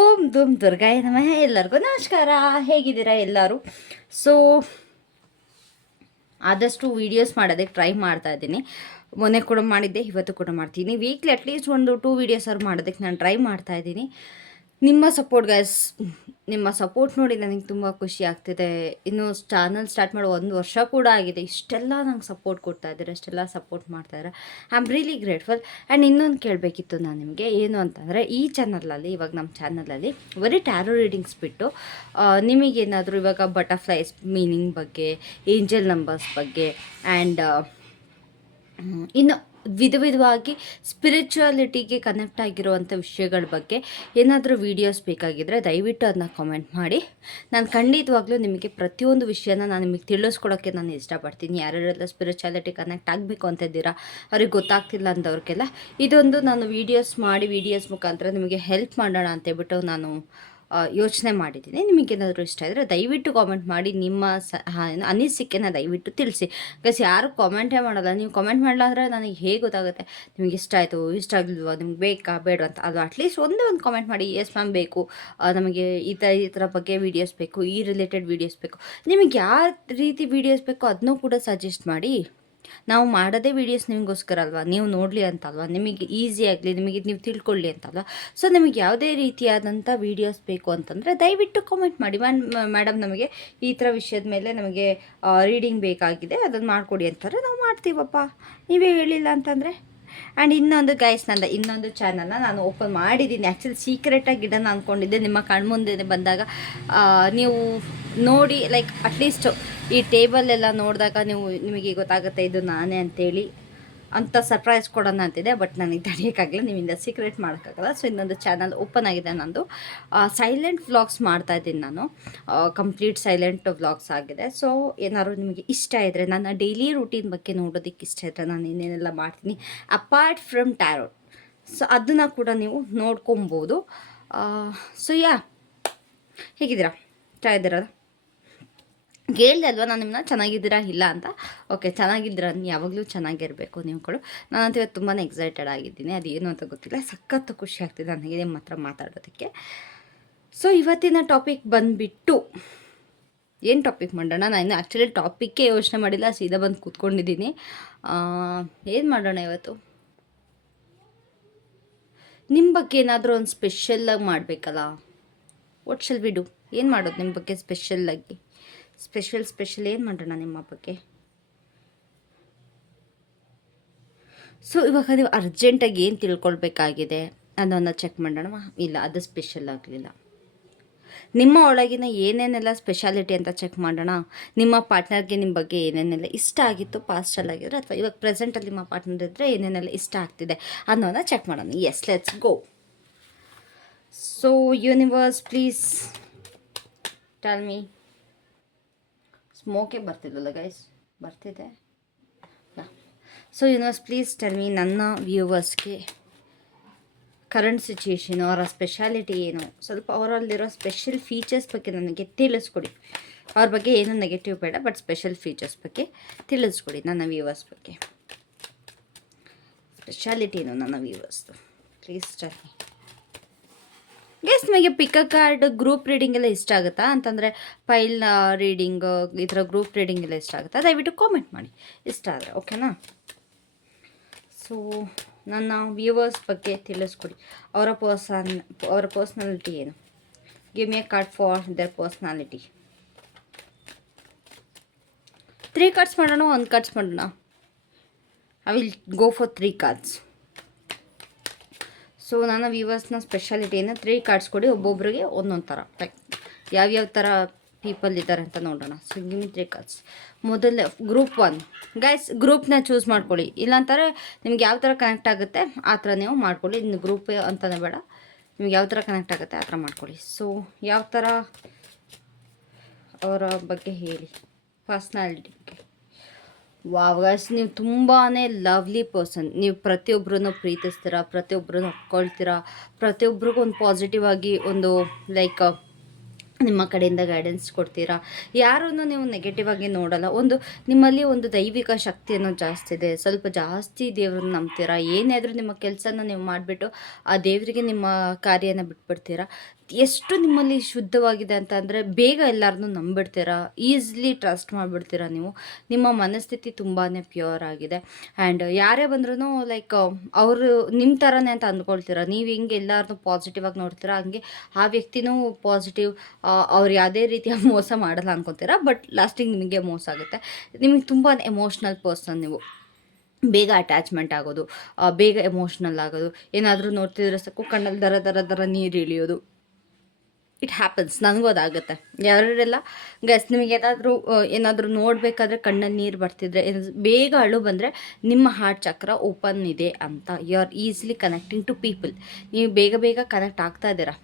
ಓಂ ಧೂಮ್ ದುರ್ಗಾಯ ನಮಃ. ಎಲ್ಲರಿಗೂ ನಮಸ್ಕಾರ. ಹೇಗಿದ್ದೀರಾ ಎಲ್ಲರೂ? ಸೊ ಆದಷ್ಟು ವೀಡಿಯೋಸ್ ಮಾಡೋದಕ್ಕೆ ಟ್ರೈ ಮಾಡ್ತಾ ಇದ್ದೀನಿ. ಮೊನ್ನೆ ಕೂಡ ಮಾಡಿದ್ದೆ, ಇವತ್ತು ಕೂಡ ಮಾಡ್ತೀನಿ. ವೀಕ್ಲಿ ಅಟ್ಲೀಸ್ಟ್ ಒಂದು 2 ವೀಡಿಯೋಸ್ ಮಾಡೋದಕ್ಕೆ ನಾನು ಟ್ರೈ ಮಾಡ್ತಾ ಇದ್ದೀನಿ. ನಿಮ್ಮ ಸಪೋರ್ಟ್ ಗೈಸ್, ನಿಮ್ಮ ಸಪೋರ್ಟ್ ನೋಡಿ ನನಗೆ ತುಂಬ ಖುಷಿ ಆಗ್ತಿದೆ. ಇನ್ನು ಚಾನಲ್ ಸ್ಟಾರ್ಟ್ ಮಾಡೋ 1 ವರ್ಷ ಕೂಡ ಆಗಿದೆ. ಇಷ್ಟೆಲ್ಲ ನಂಗೆ ಸಪೋರ್ಟ್ ಕೊಡ್ತಾ ಇದ್ದಾರೆ, ಅಷ್ಟೆಲ್ಲ ಸಪೋರ್ಟ್ ಮಾಡ್ತಾಯಿದ್ದಾರೆ. I am really grateful. And ಇನ್ನೊಂದು ಕೇಳಬೇಕಿತ್ತು ನಾನು ನಿಮಗೆ, ಏನು ಅಂತಂದರೆ ಈ ಚಾನಲಲ್ಲಿ, ಇವಾಗ ನಮ್ಮ ಚಾನಲಲ್ಲಿ ಬರೀ ಟ್ಯಾರೋ ರೀಡಿಂಗ್ಸ್ ಬಿಟ್ಟು ನಿಮಗೇನಾದರೂ ಇವಾಗ ಬಟರ್ಫ್ಲೈಸ್ ಮೀನಿಂಗ್ ಬಗ್ಗೆ, ಏಂಜಲ್ ನಂಬರ್ಸ್ ಬಗ್ಗೆ ಆ್ಯಂಡ್ ಇನ್ನು ವಿಧವಾಗಿ ಸ್ಪಿರಿಚುವಾಲಿಟಿಗೆ ಕನೆಕ್ಟ್ ಆಗಿರುವಂಥ ವಿಷಯಗಳ ಬಗ್ಗೆ ಏನಾದರೂ ವೀಡಿಯೋಸ್ ಬೇಕಾಗಿದ್ದರೆ ದಯವಿಟ್ಟು ಅದನ್ನ ಕಾಮೆಂಟ್ ಮಾಡಿ. ನಾನು ಖಂಡಿತವಾಗ್ಲೂ ನಿಮಗೆ ಪ್ರತಿಯೊಂದು ವಿಷಯನ ನಾನು ನಿಮಗೆ ತಿಳಿಸ್ಕೊಡೋಕ್ಕೆ ನಾನು ಇಷ್ಟಪಡ್ತೀನಿ. ಯಾರ್ಯಾರೆಲ್ಲ ಸ್ಪಿರಿಚುವಾಲಿಟಿ ಕನೆಕ್ಟ್ ಆಗಬೇಕು ಅಂತ ಇದ್ದೀರಾ, ಅವ್ರಿಗೆ ಗೊತ್ತಾಗ್ತಿಲ್ಲ ಅಂದವ್ರಿಗೆಲ್ಲ ಇದೊಂದು ನಾನು ವೀಡಿಯೋಸ್ ಮುಖಾಂತರ ನಿಮಗೆ ಹೆಲ್ಪ್ ಮಾಡೋಣ ಅಂತೇಳ್ಬಿಟ್ಟು ನಾನು ಯೋಚನೆ ಮಾಡಿದ್ದೀನಿ. ನಿಮಗೇನಾದರೂ ಇಷ್ಟ ಇದ್ದರೆ ದಯವಿಟ್ಟು ಕಾಮೆಂಟ್ ಮಾಡಿ, ನಿಮ್ಮ ಅನಿಸಿಕೆನ ದಯವಿಟ್ಟು ತಿಳಿಸಿ. ಗೈಸ್ ಯಾರು ಕಾಮೆಂಟೇ ಮಾಡಲ್ಲ. ನೀವು ಕಾಮೆಂಟ್ ಮಾಡಲ್ಲ ಅಂದರೆ ನನಗೆ ಹೇಗೆ ಗೊತ್ತಾಗುತ್ತೆ ನಿಮಗೆ ಇಷ್ಟ ಆಯಿತು, ಇಷ್ಟ ಆಗಲಿಲ್ವಾ, ನಿಮ್ಗೆ ಬೇಕಾ ಬೇಡ ಅಂತ. ಅದು ಅಟ್ಲೀಸ್ಟ್ ಒಂದೇ ಒಂದು ಕಾಮೆಂಟ್ ಮಾಡಿ, ಎಸ್ ಮ್ಯಾಮ್ ಬೇಕು, ನಮಗೆ ಈ ಥರ ಬಗ್ಗೆ ವೀಡಿಯೋಸ್ ಬೇಕು, ಈ ರಿಲೇಟೆಡ್ ವೀಡಿಯೋಸ್ ಬೇಕು, ನಿಮಗೆ ಯಾವ ರೀತಿ ವೀಡಿಯೋಸ್ ಬೇಕೋ ಅದನ್ನೂ ಕೂಡ ಸಜೆಸ್ಟ್ ಮಾಡಿ. ನಾವು ಮಾಡೋದೇ ವೀಡಿಯೋಸ್ ನಿಮಗೋಸ್ಕರ ಅಲ್ವಾ, ನೀವು ನೋಡಲಿ ಅಂತಲ್ವ, ನಿಮಗೆ ಈಸಿ ಆಗಲಿ, ನಿಮಗೆ ನೀವು ತಿಳ್ಕೊಳ್ಳಿ ಅಂತಲ್ವ. ಸೊ ನಿಮಗೆ ಯಾವುದೇ ರೀತಿಯಾದಂಥ ವೀಡಿಯೋಸ್ ಬೇಕು ಅಂತಂದರೆ ದಯವಿಟ್ಟು ಕಾಮೆಂಟ್ ಮಾಡಿ. ಮೇಡಮ್ ನಮಗೆ ಈ ಥರ ವಿಷಯದ ಮೇಲೆ ನಮಗೆ ರೀಡಿಂಗ್ ಬೇಕಾಗಿದೆ, ಅದನ್ನು ಮಾಡಿಕೊಡಿ ಅಂತಾರೆ, ನಾವು ಮಾಡ್ತೀವಪ್ಪ. ನೀವೇ ಹೇಳಿಲ್ಲ ಅಂತಂದರೆ. ಆ್ಯಂಡ್ ಇನ್ನೊಂದು ಚಾನಲ್ನ ನಾನು ಓಪನ್ ಮಾಡಿದ್ದೀನಿ. ಆ್ಯಕ್ಚುಲಿ ಸೀಕ್ರೆಟಾಗಿ ಇಡೋಣ ಅಂದ್ಕೊಂಡಿದ್ದೆ. ನಿಮ್ಮ ಕಣ್ಮುಂದೆ ಬಂದಾಗ ನೀವು ನೋಡಿ, ಲೈಕ್ ಅಟ್ಲೀಸ್ಟ್ ಈ ಟೇಬಲ್ ಎಲ್ಲ ನೋಡಿದಾಗ ನಿಮಗೆ ಗೊತ್ತಾಗುತ್ತೆ ಇದು ನಾನೇ ಅಂತೇಳಿ ಅಂತ ಸರ್ಪ್ರೈಸ್ ಕೊಡೋಣ ಅಂತಿದೆ. ಬಟ್ ನನಗೆ ತಡೆಯೋಕ್ಕಾಗಲ್ಲ, ನಿಮ್ಮಿಂದ ಸೀಕ್ರೆಟ್ ಮಾಡೋಕ್ಕಾಗಲ್ಲ. ಸೊ ಇನ್ನೊಂದು ಚಾನಲ್ ಓಪನ್ ಆಗಿದೆ ನಂದು. ಸೈಲೆಂಟ್ ವ್ಲಾಗ್ಸ್ ಮಾಡ್ತಾಯಿದ್ದೀನಿ ನಾನು. ಕಂಪ್ಲೀಟ್ ಸೈಲೆಂಟ್ ವ್ಲಾಗ್ಸ್ ಆಗಿದೆ. ಸೊ ಏನಾದ್ರು ನಿಮಗೆ ಇಷ್ಟ ಇದ್ದರೆ, ನನ್ನ ಡೈಲಿ ರೂಟೀನ್ ಬಗ್ಗೆ ನೋಡೋದಕ್ಕೆ ಇಷ್ಟ ಇದ್ದರೆ ನಾನು ಇನ್ನೇನೆಲ್ಲ ಮಾಡ್ತೀನಿ ಅಪಾರ್ಟ್ ಫ್ರಮ್ ಟ್ಯಾರೋ, ಸೊ ಅದನ್ನು ಕೂಡ ನೀವು ನೋಡ್ಕೊಬೋದು. ಸೊ ಹೇಗಿದ್ದೀರಾ? ಚೆನ್ನಾಗಿದ್ದೀರಾ? ಕೇಳಿದೆ ಅಲ್ವಾ ನಾನು ನಿಮ್ಮನ್ನ, ಚೆನ್ನಾಗಿದ್ದೀರಾ ಇಲ್ಲ ಅಂತ. ಓಕೆ, ಚೆನ್ನಾಗಿದ್ದೀರಾ? ಯಾವಾಗಲೂ ಚೆನ್ನಾಗಿರಬೇಕು ನೀವು ಕೂಡ. ನಾನಂತೂ ಇವತ್ತು ತುಂಬಾ ಎಕ್ಸೈಟೆಡ್ ಆಗಿದ್ದೀನಿ. ಅದೇನು ಅಂತ ಗೊತ್ತಿಲ್ಲ, ಸಖತ್ತು ಖುಷಿ ಆಗ್ತಿದೆ ನನಗೆ ನಿಮ್ಮ ಹತ್ರ ಮಾತಾಡೋದಕ್ಕೆ. ಸೊ ಇವತ್ತಿನ ಟಾಪಿಕ್ ಬಂದುಬಿಟ್ಟು, ಏನು ಟಾಪಿಕ್ ಮಾಡೋಣ? ನಾನು ಆ್ಯಕ್ಚುಲಿ ಟಾಪಿಕ್ಕೇ ಯೋಚನೆ ಮಾಡಿಲ್ಲ, ಸೀದಾ ಬಂದು ಕೂತ್ಕೊಂಡಿದ್ದೀನಿ. ಏನು ಮಾಡೋಣ ಇವತ್ತು? ನಿಮ್ಮ ಬಗ್ಗೆ ಏನಾದರೂ ಒಂದು ಸ್ಪೆಷಲ್ಲಾಗಿ ಮಾಡಬೇಕಲ್ಲ. What shall we do? ಏನು ಮಾಡೋದು ನಿಮ್ಮ ಬಗ್ಗೆ ಸ್ಪೆಷಲ್ ಏನು ಮಾಡೋಣ ನಿಮ್ಮ ಬಗ್ಗೆ? ಸೊ ಇವಾಗ ನೀವು ಅರ್ಜೆಂಟಾಗಿ ಏನು ತಿಳ್ಕೊಳ್ಬೇಕಾಗಿದೆ ಅದನ್ನು ಚೆಕ್ ಮಾಡೋಣ. ಇಲ್ಲ, ಅದು ಸ್ಪೆಷಲ್ ಆಗಲಿಲ್ಲ. ನಿಮ್ಮ ಒಳಗಿನ ಏನೇನೆಲ್ಲ ಸ್ಪೆಷಾಲಿಟಿ ಅಂತ ಚೆಕ್ ಮಾಡೋಣ. ನಿಮ್ಮ ಪಾರ್ಟ್ನರ್ಗೆ ನಿಮ್ಮ ಬಗ್ಗೆ ಏನೇನೆಲ್ಲ ಇಷ್ಟ ಆಗಿತ್ತು ಪಾಸ್ಟಲ್ಲಾಗಿದ್ರೆ, ಅಥವಾ ಇವಾಗ ಪ್ರೆಸೆಂಟಲ್ಲಿ ನಿಮ್ಮ ಪಾರ್ಟ್ನರ್ ಇದ್ದರೆ ಏನೇನೆಲ್ಲ ಇಷ್ಟ ಆಗ್ತಿದೆ ಅನ್ನೋದನ್ನ ಚೆಕ್ ಮಾಡೋಣ. Yes, let's go. So universe please tell me. ಸ್ಮೋಕೇ ಬರ್ತಿಲ್ಲಲ್ಲ ಗೈಸ್? ಬರ್ತಿದೆ. So universe please tell me, ನನ್ನ ವ್ಯೂವರ್ಸ್ಗೆ ಕರೆಂಟ್ ಸಿಚುಯೇಷನ್, ಅವರ ಸ್ಪೆಷಾಲಿಟಿ ಏನು, ಸ್ವಲ್ಪ ಅವರಲ್ಲಿರೋ ಸ್ಪೆಷಲ್ ಫೀಚರ್ಸ್ ಬಗ್ಗೆ ನನಗೆ ತಿಳಿಸ್ಕೊಡಿ. ಅವ್ರ ಬಗ್ಗೆ ಏನೂ ನೆಗೆಟಿವ್ ಬೇಡ, ಬಟ್ ಸ್ಪೆಷಲ್ ಫೀಚರ್ಸ್ ಬಗ್ಗೆ ತಿಳಿಸ್ಕೊಡಿ ನನ್ನ ವ್ಯೂವರ್ಸ್ ಬಗ್ಗೆ. ಸ್ಪೆಷಾಲಿಟಿ ಏನು ನನ್ನ ವ್ಯೂವರ್ಸ್ದು? Please tell me. ಗೆಸ್, ನಿಮಗೆ pick a card group reading ಎಲ್ಲ ಇಷ್ಟ ಆಗುತ್ತಾ ಅಂತಂದರೆ, ಫೈಲ್ ರೀಡಿಂಗ್ ಈ ಥರ ಗ್ರೂಪ್ ರೀಡಿಂಗ್ ಎಲ್ಲ ಇಷ್ಟ ಆಗುತ್ತಾ? ದಯವಿಟ್ಟು ಕಾಮೆಂಟ್ ಮಾಡಿ ಇಷ್ಟ ಆದರೆ, ಓಕೆನಾ? ಸೊ ನನ್ನ ವ್ಯೂವರ್ಸ್ ಬಗ್ಗೆ ತಿಳಿಸ್ಕೊಡಿ. ಅವರ ಪರ್ಸ್ನಾಲಿಟಿ ಏನು? Give me a card for there personality. 3 cards ಮಾಡೋಣ, 1 ಕಾರ್ಡ್ಸ್ ಮಾಡೋಣ? I will go for 3 cards. So ನನ್ನ ವ್ಯೂವರ್ಸ್ನ ಸ್ಪೆಷಾಲಿಟಿಯನ್ನು 3 ಕಾರ್ಡ್ಸ್ ಕೊಡಿ, ಒಬ್ಬೊಬ್ಬರಿಗೆ ಒಂದೊಂದು ಥರ, ಲೈಕ್ ಯಾವ್ಯಾವ ಥರ ಪೀಪಲ್ ಇದ್ದಾರೆ ಅಂತ ನೋಡೋಣ. So give me 3 cards. ಮೊದಲೇ ಗ್ರೂಪ್ 1 ಗೈಸ್, ಗ್ರೂಪ್ನ ಚೂಸ್ ಮಾಡ್ಕೊಳ್ಳಿ. ಇಲ್ಲಾಂತಾರೆ ನಿಮ್ಗೆ ಯಾವ ಥರ ಕನೆಕ್ಟ್ ಆಗುತ್ತೆ ಆ ಥರ ನೀವು ಮಾಡ್ಕೊಳ್ಳಿ. ಇನ್ನು ಗ್ರೂಪ್ ಅಂತಲೇ ಬೇಡ, ನಿಮ್ಗೆ ಯಾವ ಥರ ಕನೆಕ್ಟ್ ಆಗುತ್ತೆ ಆ ಥರ ಮಾಡ್ಕೊಳ್ಳಿ. ಸೊ ಯಾವ ಥರ ಅವರ ಬಗ್ಗೆ ಹೇಳಿ, ಪರ್ಸ್ನಾಲಿಟಿ ಬಗ್ಗೆ. ವಾವ್ ಗೈಸ್, ನೀವು ತುಂಬಾ ಲವ್ಲಿ ಪರ್ಸನ್. ನೀವು ಪ್ರತಿಯೊಬ್ಬರನ್ನು ಪ್ರೀತಿಸ್ತೀರಾ, ಪ್ರತಿಯೊಬ್ಬರನ್ನು ಒಪ್ಕೊಳ್ತೀರಾ, ಪ್ರತಿಯೊಬ್ಬರಿಗೂ ಒಂದು ಪಾಸಿಟಿವ್ ಆಗಿ ಒಂದು ಲೈಕ್ ನಿಮ್ಮ ಕಡೆಯಿಂದ ಗೈಡೆನ್ಸ್ ಕೊಡ್ತೀರಾ. ಯಾರನ್ನು ನೀವು ನೆಗೆಟಿವ್ ಆಗಿ ನೋಡಲ್ಲ. ನಿಮ್ಮಲ್ಲಿ ಒಂದು ದೈವಿಕ ಶಕ್ತಿಯನ್ನು ಜಾಸ್ತಿ ಇದೆ. ಸ್ವಲ್ಪ ಜಾಸ್ತಿ ದೇವ್ರನ್ನ ನಂಬ್ತೀರಾ. ಏನಾದರೂ ನಿಮ್ಮ ಕೆಲಸನ ನೀವು ಮಾಡಿಬಿಟ್ಟು ಆ ದೇವರಿಗೆ ನಿಮ್ಮ ಕಾರ್ಯನ ಬಿಟ್ಬಿಡ್ತೀರಾ. ಎಷ್ಟು ನಿಮ್ಮಲ್ಲಿ ಶುದ್ಧವಾಗಿದೆ ಅಂತ ಅಂದರೆ ಬೇಗ ಎಲ್ಲರನ್ನೂ ನಂಬಿಡ್ತೀರಾ, ಈಸ್ಲಿ ಟ್ರಸ್ಟ್ ಮಾಡಿಬಿಡ್ತೀರಾ ನೀವು. ನಿಮ್ಮ ಮನಸ್ಥಿತಿ ತುಂಬಾ ಪ್ಯೂರ್ ಆಗಿದೆ. ಆ್ಯಂಡ್ ಯಾರೇ ಬಂದ್ರೂ ಲೈಕ್ ಅವರು ನಿಮ್ಮ ಥರನೇ ಅಂತ ಅಂದ್ಕೊಳ್ತೀರಾ. ನೀವು ಹೆಂಗೆ ಎಲ್ಲರನ್ನೂ ಪಾಸಿಟಿವ್ ಆಗಿ ನೋಡ್ತೀರಾ, ಹಂಗೆ ಆ ವ್ಯಕ್ತಿನೂ ಪಾಸಿಟಿವ್, ಅವ್ರು ಯಾವುದೇ ರೀತಿಯ ಮೋಸ ಮಾಡಲ್ಲ ಅನ್ಕೊತೀರಾ. ಬಟ್ ಲಾಸ್ಟಿಗೆ ನಿಮಗೆ ಮೋಸ ಆಗುತ್ತೆ. ನಿಮಗೆ ತುಂಬಾ ಎಮೋಷ್ನಲ್ ಪರ್ಸನ್ ನೀವು. ಬೇಗ ಅಟ್ಯಾಚ್ಮೆಂಟ್ ಆಗೋದು, ಬೇಗ ಎಮೋಷ್ನಲ್ ಆಗೋದು, ಏನಾದರೂ ನೋಡ್ತಿದ್ರೆ ಸಾಕು ಕಣ್ಣಲ್ಲಿ ದರ ದರ ದರ ನೀರು ಇಳಿಯೋದು. ಇಟ್ ಹ್ಯಾಪನ್ಸ್, ನನಗೂ ಅದಾಗುತ್ತೆ. ಯಾರೆಲ್ಲ ಗಸ್ ನಿಮಗೆ ಏನಾದರೂ ನೋಡಬೇಕಾದ್ರೆ ಕಣ್ಣಲ್ಲಿ ನೀರು ಬರ್ತಿದ್ರೆ, ಬೇಗ ಅಳು ಬಂದರೆ ನಿಮ್ಮ ಹಾರ್ಟ್ ಚಕ್ರ ಓಪನ್ ಇದೆ ಅಂತ. You are easily connecting to people. ನೀವು ಬೇಗ ಬೇಗ ಕನೆಕ್ಟ್ ಆಗ್ತಾ ಇದ್ದೀರಾ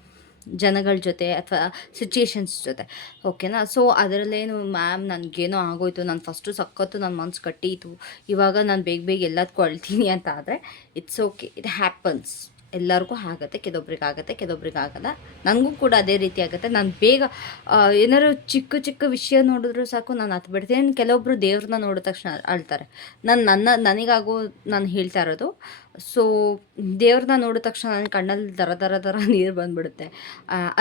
ಜನಗಳ ಜೊತೆ ಅಥವಾ ಸಿಚುಯೇಷನ್ಸ್ ಜೊತೆ, ಓಕೆನಾ. ಸೊ ಅದರಲ್ಲೇನು ಮ್ಯಾಮ್ ನನಗೇನೋ ಆಗೋಯ್ತು, ನಾನು ಫಸ್ಟು ಸಖತ್ತು ನನ್ನ ಮನ್ಸು ಕಟ್ಟೀತು, ಇವಾಗ ನಾನು ಬೇಗ ಬೇಗ ಎಲ್ಲದಕ್ಕೂ ಅಳ್ತೀನಿ ಅಂತ ಆದರೆ ಇಟ್ಸ್ ಓಕೆ, ಇಟ್ ಹ್ಯಾಪನ್ಸ್. ಎಲ್ಲರಿಗೂ ಆಗುತ್ತೆ, ಕೆಲವೊಬ್ರಿಗೆ ಆಗುತ್ತೆ, ಕೆಲವೊಬ್ರಿಗೆ ಆಗಲ್ಲ. ನನಗೂ ಕೂಡ ಅದೇ ರೀತಿ ಆಗುತ್ತೆ. ನಾನು ಬೇಗ ಏನಾದ್ರು ಚಿಕ್ಕ ಚಿಕ್ಕ ವಿಷಯ ನೋಡಿದ್ರು ಸಾಕು ನಾನು ಹತ್ತು ಬಿಡ್ತೀನಿ. ಕೆಲವೊಬ್ಬರು ದೇವ್ರನ್ನ ನೋಡಿದ ತಕ್ಷಣ ಅಳ್ತಾರೆ. ನನಗಾಗೋ ನಾನು ಹೇಳ್ತಾ ಇರೋದು. ಸೊ ದೇವ್ರನ್ನ ನೋಡಿದ ತಕ್ಷಣ ನನ್ನ ಕಣ್ಣಲ್ಲಿ ದರ ದರ ದರ ನೀರು ಬಂದುಬಿಡುತ್ತೆ.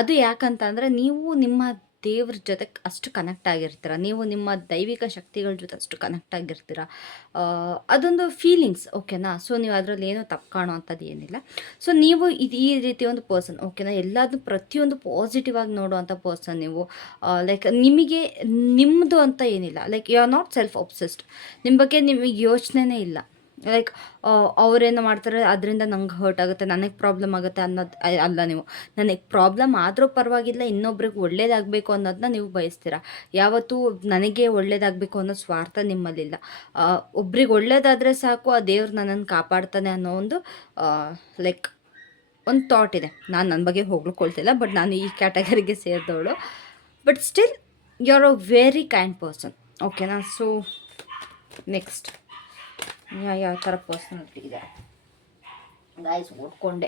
ಅದು ಯಾಕಂತ ಅಂದರೆ ನೀವು ನಿಮ್ಮ ದೇವ್ರ ಜೊತೆ ಅಷ್ಟು ಕನೆಕ್ಟ್ ಆಗಿರ್ತೀರ, ನೀವು ನಿಮ್ಮ ದೈವಿಕ ಶಕ್ತಿಗಳ ಜೊತೆ ಅಷ್ಟು ಕನೆಕ್ಟ್ ಆಗಿರ್ತೀರ. ಅದೊಂದು ಫೀಲಿಂಗ್ಸ್, ಓಕೆನಾ. ಸೊ ನೀವು ಅದರಲ್ಲಿ ಏನೋ ತಪ್ಪು ಕಾಣೋ ಅಂಥದ್ದು ಏನಿಲ್ಲ. ಸೊ ನೀವು ಈ ರೀತಿ ಒಂದು ಪರ್ಸನ್, ಓಕೆನಾ. ಎಲ್ಲದೂ ಪ್ರತಿಯೊಂದು ಪಾಸಿಟಿವ್ ಆಗಿ ನೋಡುವಂಥ ಪರ್ಸನ್ ನೀವು. ಲೈಕ್ ನಿಮಗೆ ನಿಮ್ಮದು ಅಂತ ಏನಿಲ್ಲ. Like you are not self obsessed. ನಿಮ್ಮ ಬಗ್ಗೆ ನಿಮಗೆ ಯೋಚನೆನೇ ಇಲ್ಲ. ಲೈಕ್ ಅವರೇನು ಮಾಡ್ತಾರೆ ಅದರಿಂದ ನಂಗೆ ಹರ್ಟ್ ಆಗುತ್ತೆ, ನನಗೆ ಪ್ರಾಬ್ಲಮ್ ಆಗುತ್ತೆ ಅನ್ನೋದು ಅಲ್ಲ. ನೀವು ನನಗೆ ಪ್ರಾಬ್ಲಮ್ ಆದರೂ ಪರವಾಗಿಲ್ಲ, ಇನ್ನೊಬ್ರಿಗೆ ಒಳ್ಳೇದಾಗಬೇಕು ಅನ್ನೋದನ್ನ ನೀವು ಬಯಸ್ತೀರ. ಯಾವತ್ತೂ ನನಗೆ ಒಳ್ಳೇದಾಗಬೇಕು ಅನ್ನೋ ಸ್ವಾರ್ಥ ನಿಮ್ಮಲ್ಲಿಲ್ಲ. ಒಬ್ರಿಗೆ ಒಳ್ಳೇದಾದರೆ ಸಾಕು, ಆ ದೇವ್ರು ನನ್ನನ್ನು ಕಾಪಾಡ್ತಾನೆ ಅನ್ನೋ ಒಂದು ಲೈಕ್ ಒಂದು ಥಾಟ್ ಇದೆ. ನಾನು ನನ್ನ ಬಗ್ಗೆ ಹೊಗಳ್ಕೊಳ್ತಿಲ್ಲ, ಬಟ್ ನಾನು ಈ ಕ್ಯಾಟಗರಿಗೆ ಸೇರಿದವಳು. But still you are a very kind person, ಓಕೆನಾ. ಸೊ ನೆಕ್ಸ್ಟ್ ಯಾವ ಥರ ಪರ್ಸನಾಲಿಟಿ ಇದೆ ಗಾಯ್ಸ್. ಉಟ್ಕೊಂಡೆ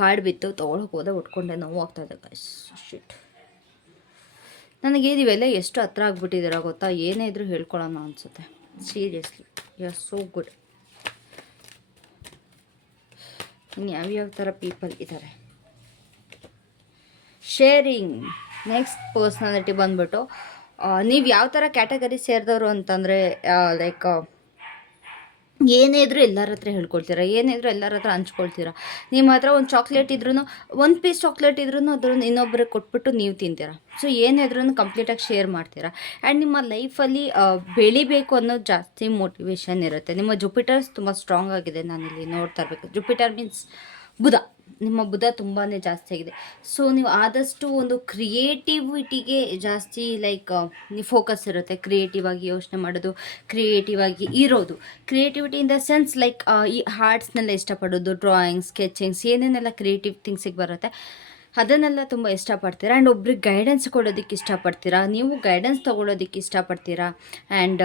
ಕಾರ್ಡ್ ಬಿತ್ತು, ತೊಗೊಳಕ್ಕೆ ಹೋದೆ, ಉಟ್ಕೊಂಡೆ, ನೋವು ಆಗ್ತಾಯಿದೆ ಗಾಯ್ಸ್. ಶಿಟ್, ನನಗೆ ಇವೆಲ್ಲ ಎಷ್ಟು ಹತ್ರ ಆಗ್ಬಿಟ್ಟಿದ್ದೀರ ಗೊತ್ತಾ. ಏನೇ ಇದ್ರೂ ಹೇಳ್ಕೊಳ್ಳೋಣ ಅನಿಸುತ್ತೆ. Seriously you are so good. ಇನ್ನು ಯಾವ್ಯಾವ ಥರ ಪೀಪಲ್ ಇದ್ದಾರೆ ಶೇರಿಂಗ್. ನೆಕ್ಸ್ಟ್ ಪರ್ಸ್ನಾಲಿಟಿ ಬಂದ್ಬಿಟ್ಟು ನೀವು ಯಾವ ಥರ ಕ್ಯಾಟಗರಿ ಸೇರಿದವರು ಅಂತಂದರೆ ಲೈಕ್ ಏನೇ ಇದ್ರೂ ಎಲ್ಲರ ಹತ್ರ ಹೇಳ್ಕೊಳ್ತೀರಾ, ಏನೇ ಇದ್ರೂ ಎಲ್ಲರ ಹತ್ರ ಹಂಚ್ಕೊಳ್ತೀರಾ. ನಿಮ್ಮ ಹತ್ರ ಒಂದು ಚಾಕ್ಲೇಟ್ ಇದ್ರೂ, ಒಂದು ಪೀಸ್ ಚಾಕ್ಲೇಟ್ ಇದ್ರೂ ಅದನ್ನು ಇನ್ನೊಬ್ಬರಿಗೆ ಕೊಟ್ಬಿಟ್ಟು ನೀವು ತಿಂತೀರಾ. ಸೊ ಏನೇ ಇದ್ರೂ ಕಂಪ್ಲೀಟಾಗಿ ಶೇರ್ ಮಾಡ್ತೀರಾ. ಆ್ಯಂಡ್ ನಿಮ್ಮ ಲೈಫಲ್ಲಿ ಬೆಳಿಬೇಕು ಅನ್ನೋದು ಜಾಸ್ತಿ ಮೋಟಿವೇಶನ್ ಇರುತ್ತೆ. ನಿಮ್ಮ ಜುಪಿಟರ್ಸ್ ತುಂಬ ಸ್ಟ್ರಾಂಗ್ ಆಗಿದೆ. ನಾನಿಲ್ಲಿ ನೋಡ್ತಾ ಇರಬೇಕು. ಜುಪಿಟರ್ ಮೀನ್ಸ್ ಬುಧ. ನಿಮ್ಮ ಬುಧ ತುಂಬಾ ಜಾಸ್ತಿ ಆಗಿದೆ. ಸೊ ನೀವು ಆದಷ್ಟು ಒಂದು ಕ್ರಿಯೇಟಿವಿಟಿಗೆ ಜಾಸ್ತಿ ಲೈಕ್ ನೀವು ಫೋಕಸ್ ಇರುತ್ತೆ. ಕ್ರಿಯೇಟಿವ್ ಆಗಿ ಯೋಚನೆ ಮಾಡೋದು, ಕ್ರಿಯೇಟಿವ್ ಆಗಿ ಇರೋದು. Creativity in the sense like ಈ ಆರ್ಟ್ಸ್ನೆಲ್ಲ ಇಷ್ಟಪಡೋದು, ಡ್ರಾಯಿಂಗ್, ಸ್ಕೆಚಿಂಗ್ಸ್, ಏನೇನೆಲ್ಲ ಕ್ರಿಯೇಟಿವ್ ಥಿಂಗ್ಸಿಗೆ ಬರುತ್ತೆ ಅದನ್ನೆಲ್ಲ ತುಂಬ ಇಷ್ಟಪಡ್ತೀರಾ. ಆ್ಯಂಡ್ ಒಬ್ರಿಗೆ ಗೈಡೆನ್ಸ್ ಕೊಡೋದಕ್ಕೆ ಇಷ್ಟಪಡ್ತೀರಾ, ನೀವು ಗೈಡೆನ್ಸ್ ತೊಗೊಳೋದಕ್ಕೆ ಇಷ್ಟಪಡ್ತೀರಾ. ಆ್ಯಂಡ್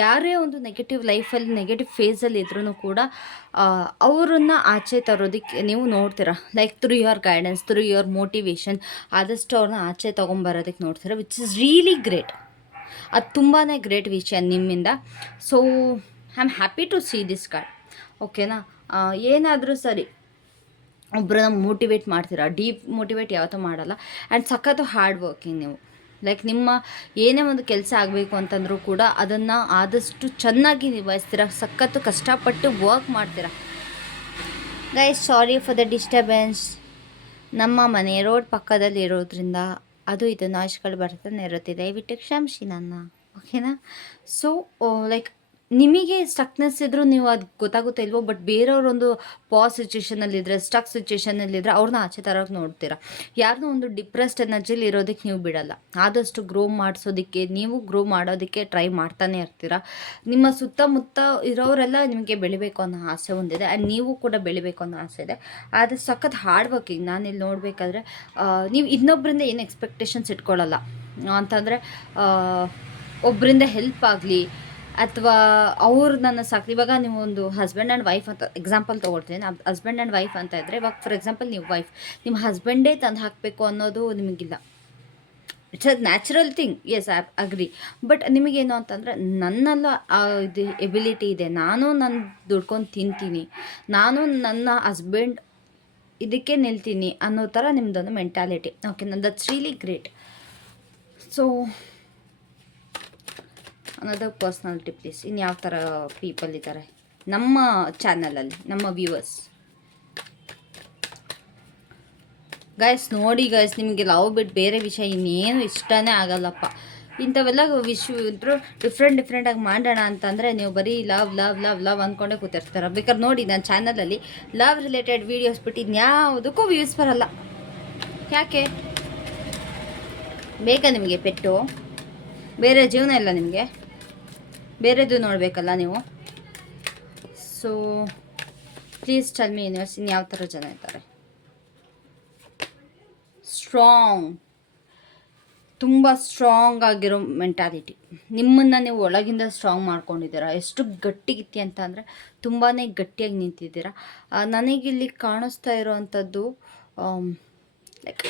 ಯಾರೇ ಒಂದು ನೆಗೆಟಿವ್ ಲೈಫಲ್ಲಿ ನೆಗೆಟಿವ್ ಫೇಸಲ್ಲಿ ಇದ್ರೂ ಕೂಡ ಅವರನ್ನು ಆಚೆ ತರೋದಕ್ಕೆ ನೀವು ನೋಡ್ತೀರಾ. Like through your guidance, through your motivation ಆದಷ್ಟು ಅವ್ರನ್ನ ಆಚೆ ತೊಗೊಂಬರೋದಕ್ಕೆ ನೋಡ್ತೀರಾ, ವಿಚ್ ಇಸ್ ರಿಯಲಿ ಗ್ರೇಟ್. ಅದು ತುಂಬಾ ಗ್ರೇಟ್ ವಿಷಯ ನಿಮ್ಮಿಂದ. So I am happy to see this card, ಓಕೆನಾ. ಏನಾದರೂ ಸರಿ ಒಬ್ಬರನ್ನ ಮೋಟಿವೇಟ್ ಮಾಡ್ತೀರಾ, ಡೀಪ್ ಮೋಟಿವೇಟ್ ಯಾವತ್ತೂ ಮಾಡಲ್ಲ. ಆ್ಯಂಡ್ ಸಖತ್ತು ಹಾರ್ಡ್ ವರ್ಕಿಂಗ್ ನೀವು. ಲೈಕ್ ನಿಮ್ಮ ಏನೇ ಒಂದು ಕೆಲಸ ಆಗಬೇಕು ಅಂತಂದರೂ ಕೂಡ ಅದನ್ನು ಆದಷ್ಟು ಚೆನ್ನಾಗಿ ನಿಭಾಯಿಸ್ತೀರಾ, ಸಖತ್ತು ಕಷ್ಟಪಟ್ಟು ವರ್ಕ್ ಮಾಡ್ತೀರಾ. Guys, sorry for the disturbance. ನಮ್ಮ ಮನೆ ರೋಡ್ ಪಕ್ಕದಲ್ಲಿ ಇರೋದ್ರಿಂದ ಅದು ಇದು ನಾಯ್ಸ್ಗಳು ಬರ್ತಾನೆ ಇರುತ್ತೆ, ದಯವಿಟ್ಟು ಕ್ಷಮಿಸಿ ನನ್ನ, ಓಕೆನಾ. ಸೊ ಲೈಕ್ ನಿಮಗೆ ಸ್ಟಕ್ನೆಸ್ ಇದ್ದರೂ ನೀವು ಅದು ಗೊತ್ತಾಗುತ್ತಾ ಇಲ್ವೋ, ಬಟ್ ಬೇರೆಯವರೊಂದು ಸಿಚುವೇಷನಲ್ಲಿದ್ದರೆ, ಸ್ಟಕ್ ಸಿಚುವೇಷನಲ್ಲಿದ್ದರೆ ಅವ್ರನ್ನ ಆಚೆ ತರೋಕೆ ನೋಡ್ತೀರಾ. ಯಾರನ್ನೂ ಒಂದು ಡಿಪ್ರೆಸ್ಡ್ ಎನರ್ಜಿಲಿ ಇರೋದಕ್ಕೆ ನೀವು ಬಿಡಲ್ಲ. ಆದಷ್ಟು ಗ್ರೋ ಮಾಡಿಸೋದಕ್ಕೆ, ನೀವು ಗ್ರೋ ಮಾಡೋದಕ್ಕೆ ಟ್ರೈ ಮಾಡ್ತಾನೆ ಇರ್ತೀರ. ನಿಮ್ಮ ಸುತ್ತಮುತ್ತ ಇರೋರೆಲ್ಲ ನಿಮಗೆ ಬೆಳಿಬೇಕು ಅನ್ನೋ ಆಸೆ ಹೊಂದಿದೆ. ಆ್ಯಂಡ್ ನೀವು ಕೂಡ ಬೆಳಿಬೇಕು ಅನ್ನೋ ಆಸೆ ಇದೆ. ಆದರೆ ಸಖತ್ ಹಾರ್ಡ್ ವರ್ಕಿಂಗ್. ನಾನಿಲ್ಲಿ ನೋಡಬೇಕಾದ್ರೆ ನೀವು ಇನ್ನೊಬ್ಬರಿಂದ ಏನು ಎಕ್ಸ್ಪೆಕ್ಟೇಷನ್ಸ್ ಇಟ್ಕೊಳ್ಳಲ್ಲ. ಅಂತಂದರೆ ಒಬ್ಬರಿಂದ ಹೆಲ್ಪ್ ಆಗಲಿ ಅಥವಾ ಅವ್ರು ನನ್ನ ಇವಾಗ ನೀವು ಒಂದು ಹಸ್ಬೆಂಡ್ ಆ್ಯಂಡ್ ವೈಫ್ ಅಂತ ಎಕ್ಸಾಂಪಲ್ ತೊಗೊಳ್ತೀನಿ. ಹಸ್ಬೆಂಡ್ ಆ್ಯಂಡ್ ವೈಫ್ ಅಂತ ಇದ್ದರೆ, ಇವಾಗ ಫಾರ್ ಎಕ್ಸಾಂಪಲ್ ನೀವು ವೈಫ್, ನಿಮ್ಮ ಹಸ್ಬೆಂಡೇ ತಂದು ಹಾಕಬೇಕು ಅನ್ನೋದು ನಿಮಗಿಲ್ಲ. It's a natural thing, yes I agree. But ನಿಮಗೇನು ಅಂತಂದರೆ ನನ್ನೆಲ್ಲ ಇದು ಎಬಿಲಿಟಿ ಇದೆ, ನಾನು ದುಡ್ಕೊಂಡು ತಿಂತೀನಿ, ನಾನು ನನ್ನ ಹಸ್ಬೆಂಡ್ ಇದಕ್ಕೆ ನಿಲ್ತೀನಿ ಅನ್ನೋ ಥರ ನಿಮ್ಮದೊಂದು ಮೆಂಟಾಲಿಟಿ. ಓಕೆನಾ, that's really great. So another personality please. ಇನ್ನು ಯಾವ ಥರ ಪೀಪಲ್ ಇದ್ದಾರೆ ನಮ್ಮ ಚಾನಲಲ್ಲಿ, ನಮ್ಮ ವ್ಯೂವರ್ಸ್? ಗೈಸ್ ನೋಡಿ ಗೈಸ್, ನಿಮಗೆ ಲವ್ ಬಿಟ್ಟು ಬೇರೆ ವಿಷಯ ಇನ್ನೇನು ಇಷ್ಟನೇ ಆಗಲ್ಲಪ್ಪ. ಇಂಥವೆಲ್ಲ ಇದ್ರು ಡಿಫ್ರೆಂಟಾಗಿ ಮಾಡೋಣ ಅಂತಂದರೆ ನೀವು ಬರೀ ಲವ್ ಲವ್ ಲವ್ ಲವ್ ಅಂದ್ಕೊಂಡೇ ಕೂತಿರ್ತಾರೆ. ಬೇಕಾದ್ರೆ ನೋಡಿ ನನ್ನ ಚಾನಲಲ್ಲಿ ಲವ್ ರಿಲೇಟೆಡ್ ವೀಡಿಯೋಸ್ ಬಿಟ್ಟು ಇನ್ಯಾವುದಕ್ಕೂ ವ್ಯೂಸ್ ಬರಲ್ಲ. ಯಾಕೆ? ಬೇಕಾ ನಿಮಗೆ ಪೆಟ್ಟು? ಬೇರೆ ಜೀವನ ಇಲ್ಲ ನಿಮಗೆ? ಬೇರೆದು ನೋಡಬೇಕಲ್ಲ ನೀವು. So please tell me universe, ಇನ್ಯಾವ ಥರ ಜನ ಇದ್ದಾರೆ? ಸ್ಟ್ರಾಂಗ್, ತುಂಬ ಸ್ಟ್ರಾಂಗ್ ಆಗಿರೋ ಮೆಂಟಾಲಿಟಿ. ನಿಮ್ಮನ್ನು ನೀವು ಒಳಗಿಂದ ಸ್ಟ್ರಾಂಗ್ ಮಾಡ್ಕೊಂಡಿದ್ದೀರಾ. ಎಷ್ಟು ಗಟ್ಟಿಗಿತ್ತಿ ಅಂತ ಅಂದರೆ ತುಂಬಾ ಗಟ್ಟಿಯಾಗಿ ನಿಂತಿದ್ದೀರಾ. ನನಗಿಲ್ಲಿ ಕಾಣಿಸ್ತಾ ಇರೋವಂಥದ್ದು ಲೈಕ್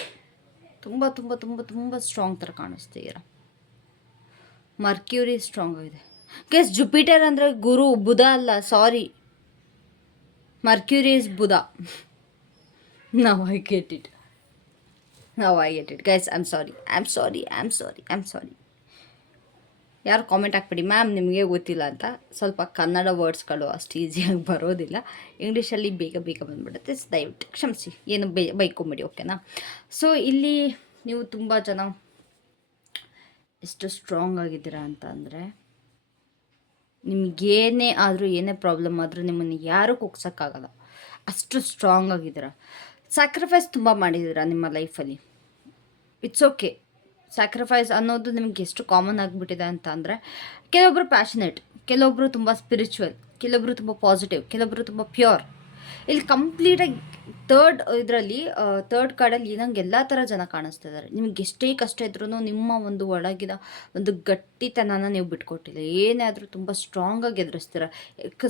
ತುಂಬ ತುಂಬ ತುಂಬ ತುಂಬ ಸ್ಟ್ರಾಂಗ್ ಥರ ಕಾಣಿಸ್ತಿದ್ದೀರಾ. ಮರ್ಕ್ಯೂರಿ ಸ್ಟ್ರಾಂಗ್ ಆಗಿದೆ ಗೈಸ್. ಜುಪಿಟರ್ ಅಂದರೆ ಗುರು, ಬುಧ ಅಲ್ಲ, ಸಾರಿ. ಮರ್ಕ್ಯೂರಿ ಇಸ್ ಬುಧ. Now I get it guys. I'm sorry. ಯಾರು ಕಾಮೆಂಟ್ ಹಾಕ್ಬಿಡಿ ಮ್ಯಾಮ್ ನಿಮಗೆ ಗೊತ್ತಿಲ್ಲ ಅಂತ. ಸ್ವಲ್ಪ ಕನ್ನಡ ವರ್ಡ್ಸ್ಗಳು ಅಷ್ಟು ಈಸಿಯಾಗಿ ಬರೋದಿಲ್ಲ, ಇಂಗ್ಲೀಷಲ್ಲಿ ಬೇಗ ಬಂದುಬಿಡುತ್ತೆ. ದಯವಿಟ್ಟು ಕ್ಷಮಿಸಿ, ಏನು ಬೈಕೊಂಬಿಡಿ, ಓಕೆನಾ? ಸೊ ಇಲ್ಲಿ ನೀವು ತುಂಬ ಜನ ಎಷ್ಟು ಸ್ಟ್ರಾಂಗ್ ಆಗಿದ್ದೀರಾ ಅಂತ ಅಂದರೆ, ನಿಮಗೇನೇ ಆದರೂ, ಏನೇ ಪ್ರಾಬ್ಲಮ್ ಆದರೂ ನಿಮ್ಮನ್ನು ಯಾರೂ ಕುಗ್ಸೋಕ್ಕಾಗಲ್ಲ. ಅಷ್ಟು ಸ್ಟ್ರಾಂಗ್ ಆಗಿದ್ದೀರಾ. ಸ್ಯಾಕ್ರಿಫೈಸ್ ತುಂಬ ಮಾಡಿದ್ದೀರಾ ನಿಮ್ಮ ಲೈಫಲ್ಲಿ. It's okay. ಸ್ಯಾಕ್ರಿಫೈಸ್ ಅನ್ನೋದು ನಿಮಗೆ ಎಷ್ಟು ಕಾಮನ್ ಆಗಿಬಿಟ್ಟಿದೆ ಅಂತ ಅಂದರೆ, ಕೆಲವೊಬ್ಬರು ಪ್ಯಾಷನೇಟ್, ಕೆಲವೊಬ್ಬರು ತುಂಬ ಸ್ಪಿರಿಚುವಲ್, ಕೆಲವೊಬ್ಬರು ತುಂಬ ಪಾಸಿಟಿವ್, ಕೆಲವೊಬ್ಬರು ತುಂಬ ಪ್ಯೂರ್. ಇಲ್ಲಿ ಕಂಪ್ಲೀಟಾಗಿ ಥರ್ಡ್ ಕಾರ್ಡಲ್ಲಿ ನಂಗೆ ಎಲ್ಲ ಥರ ಜನ ಕಾಣಿಸ್ತಾ ಇದ್ದಾರೆ. ನಿಮ್ಗೆ ಎಷ್ಟೇ ಕಷ್ಟ ಇದ್ರೂ ನಿಮ್ಮ ಒಂದು ಒಳಗಿದ ಒಂದು ಗಟ್ಟಿತನನ ನೀವು ಬಿಟ್ಕೊಟ್ಟಿಲ್ಲ. ಏನೇ ಆದರೂ ತುಂಬ ಸ್ಟ್ರಾಂಗಾಗಿ ಎದುರಿಸ್ತೀರ.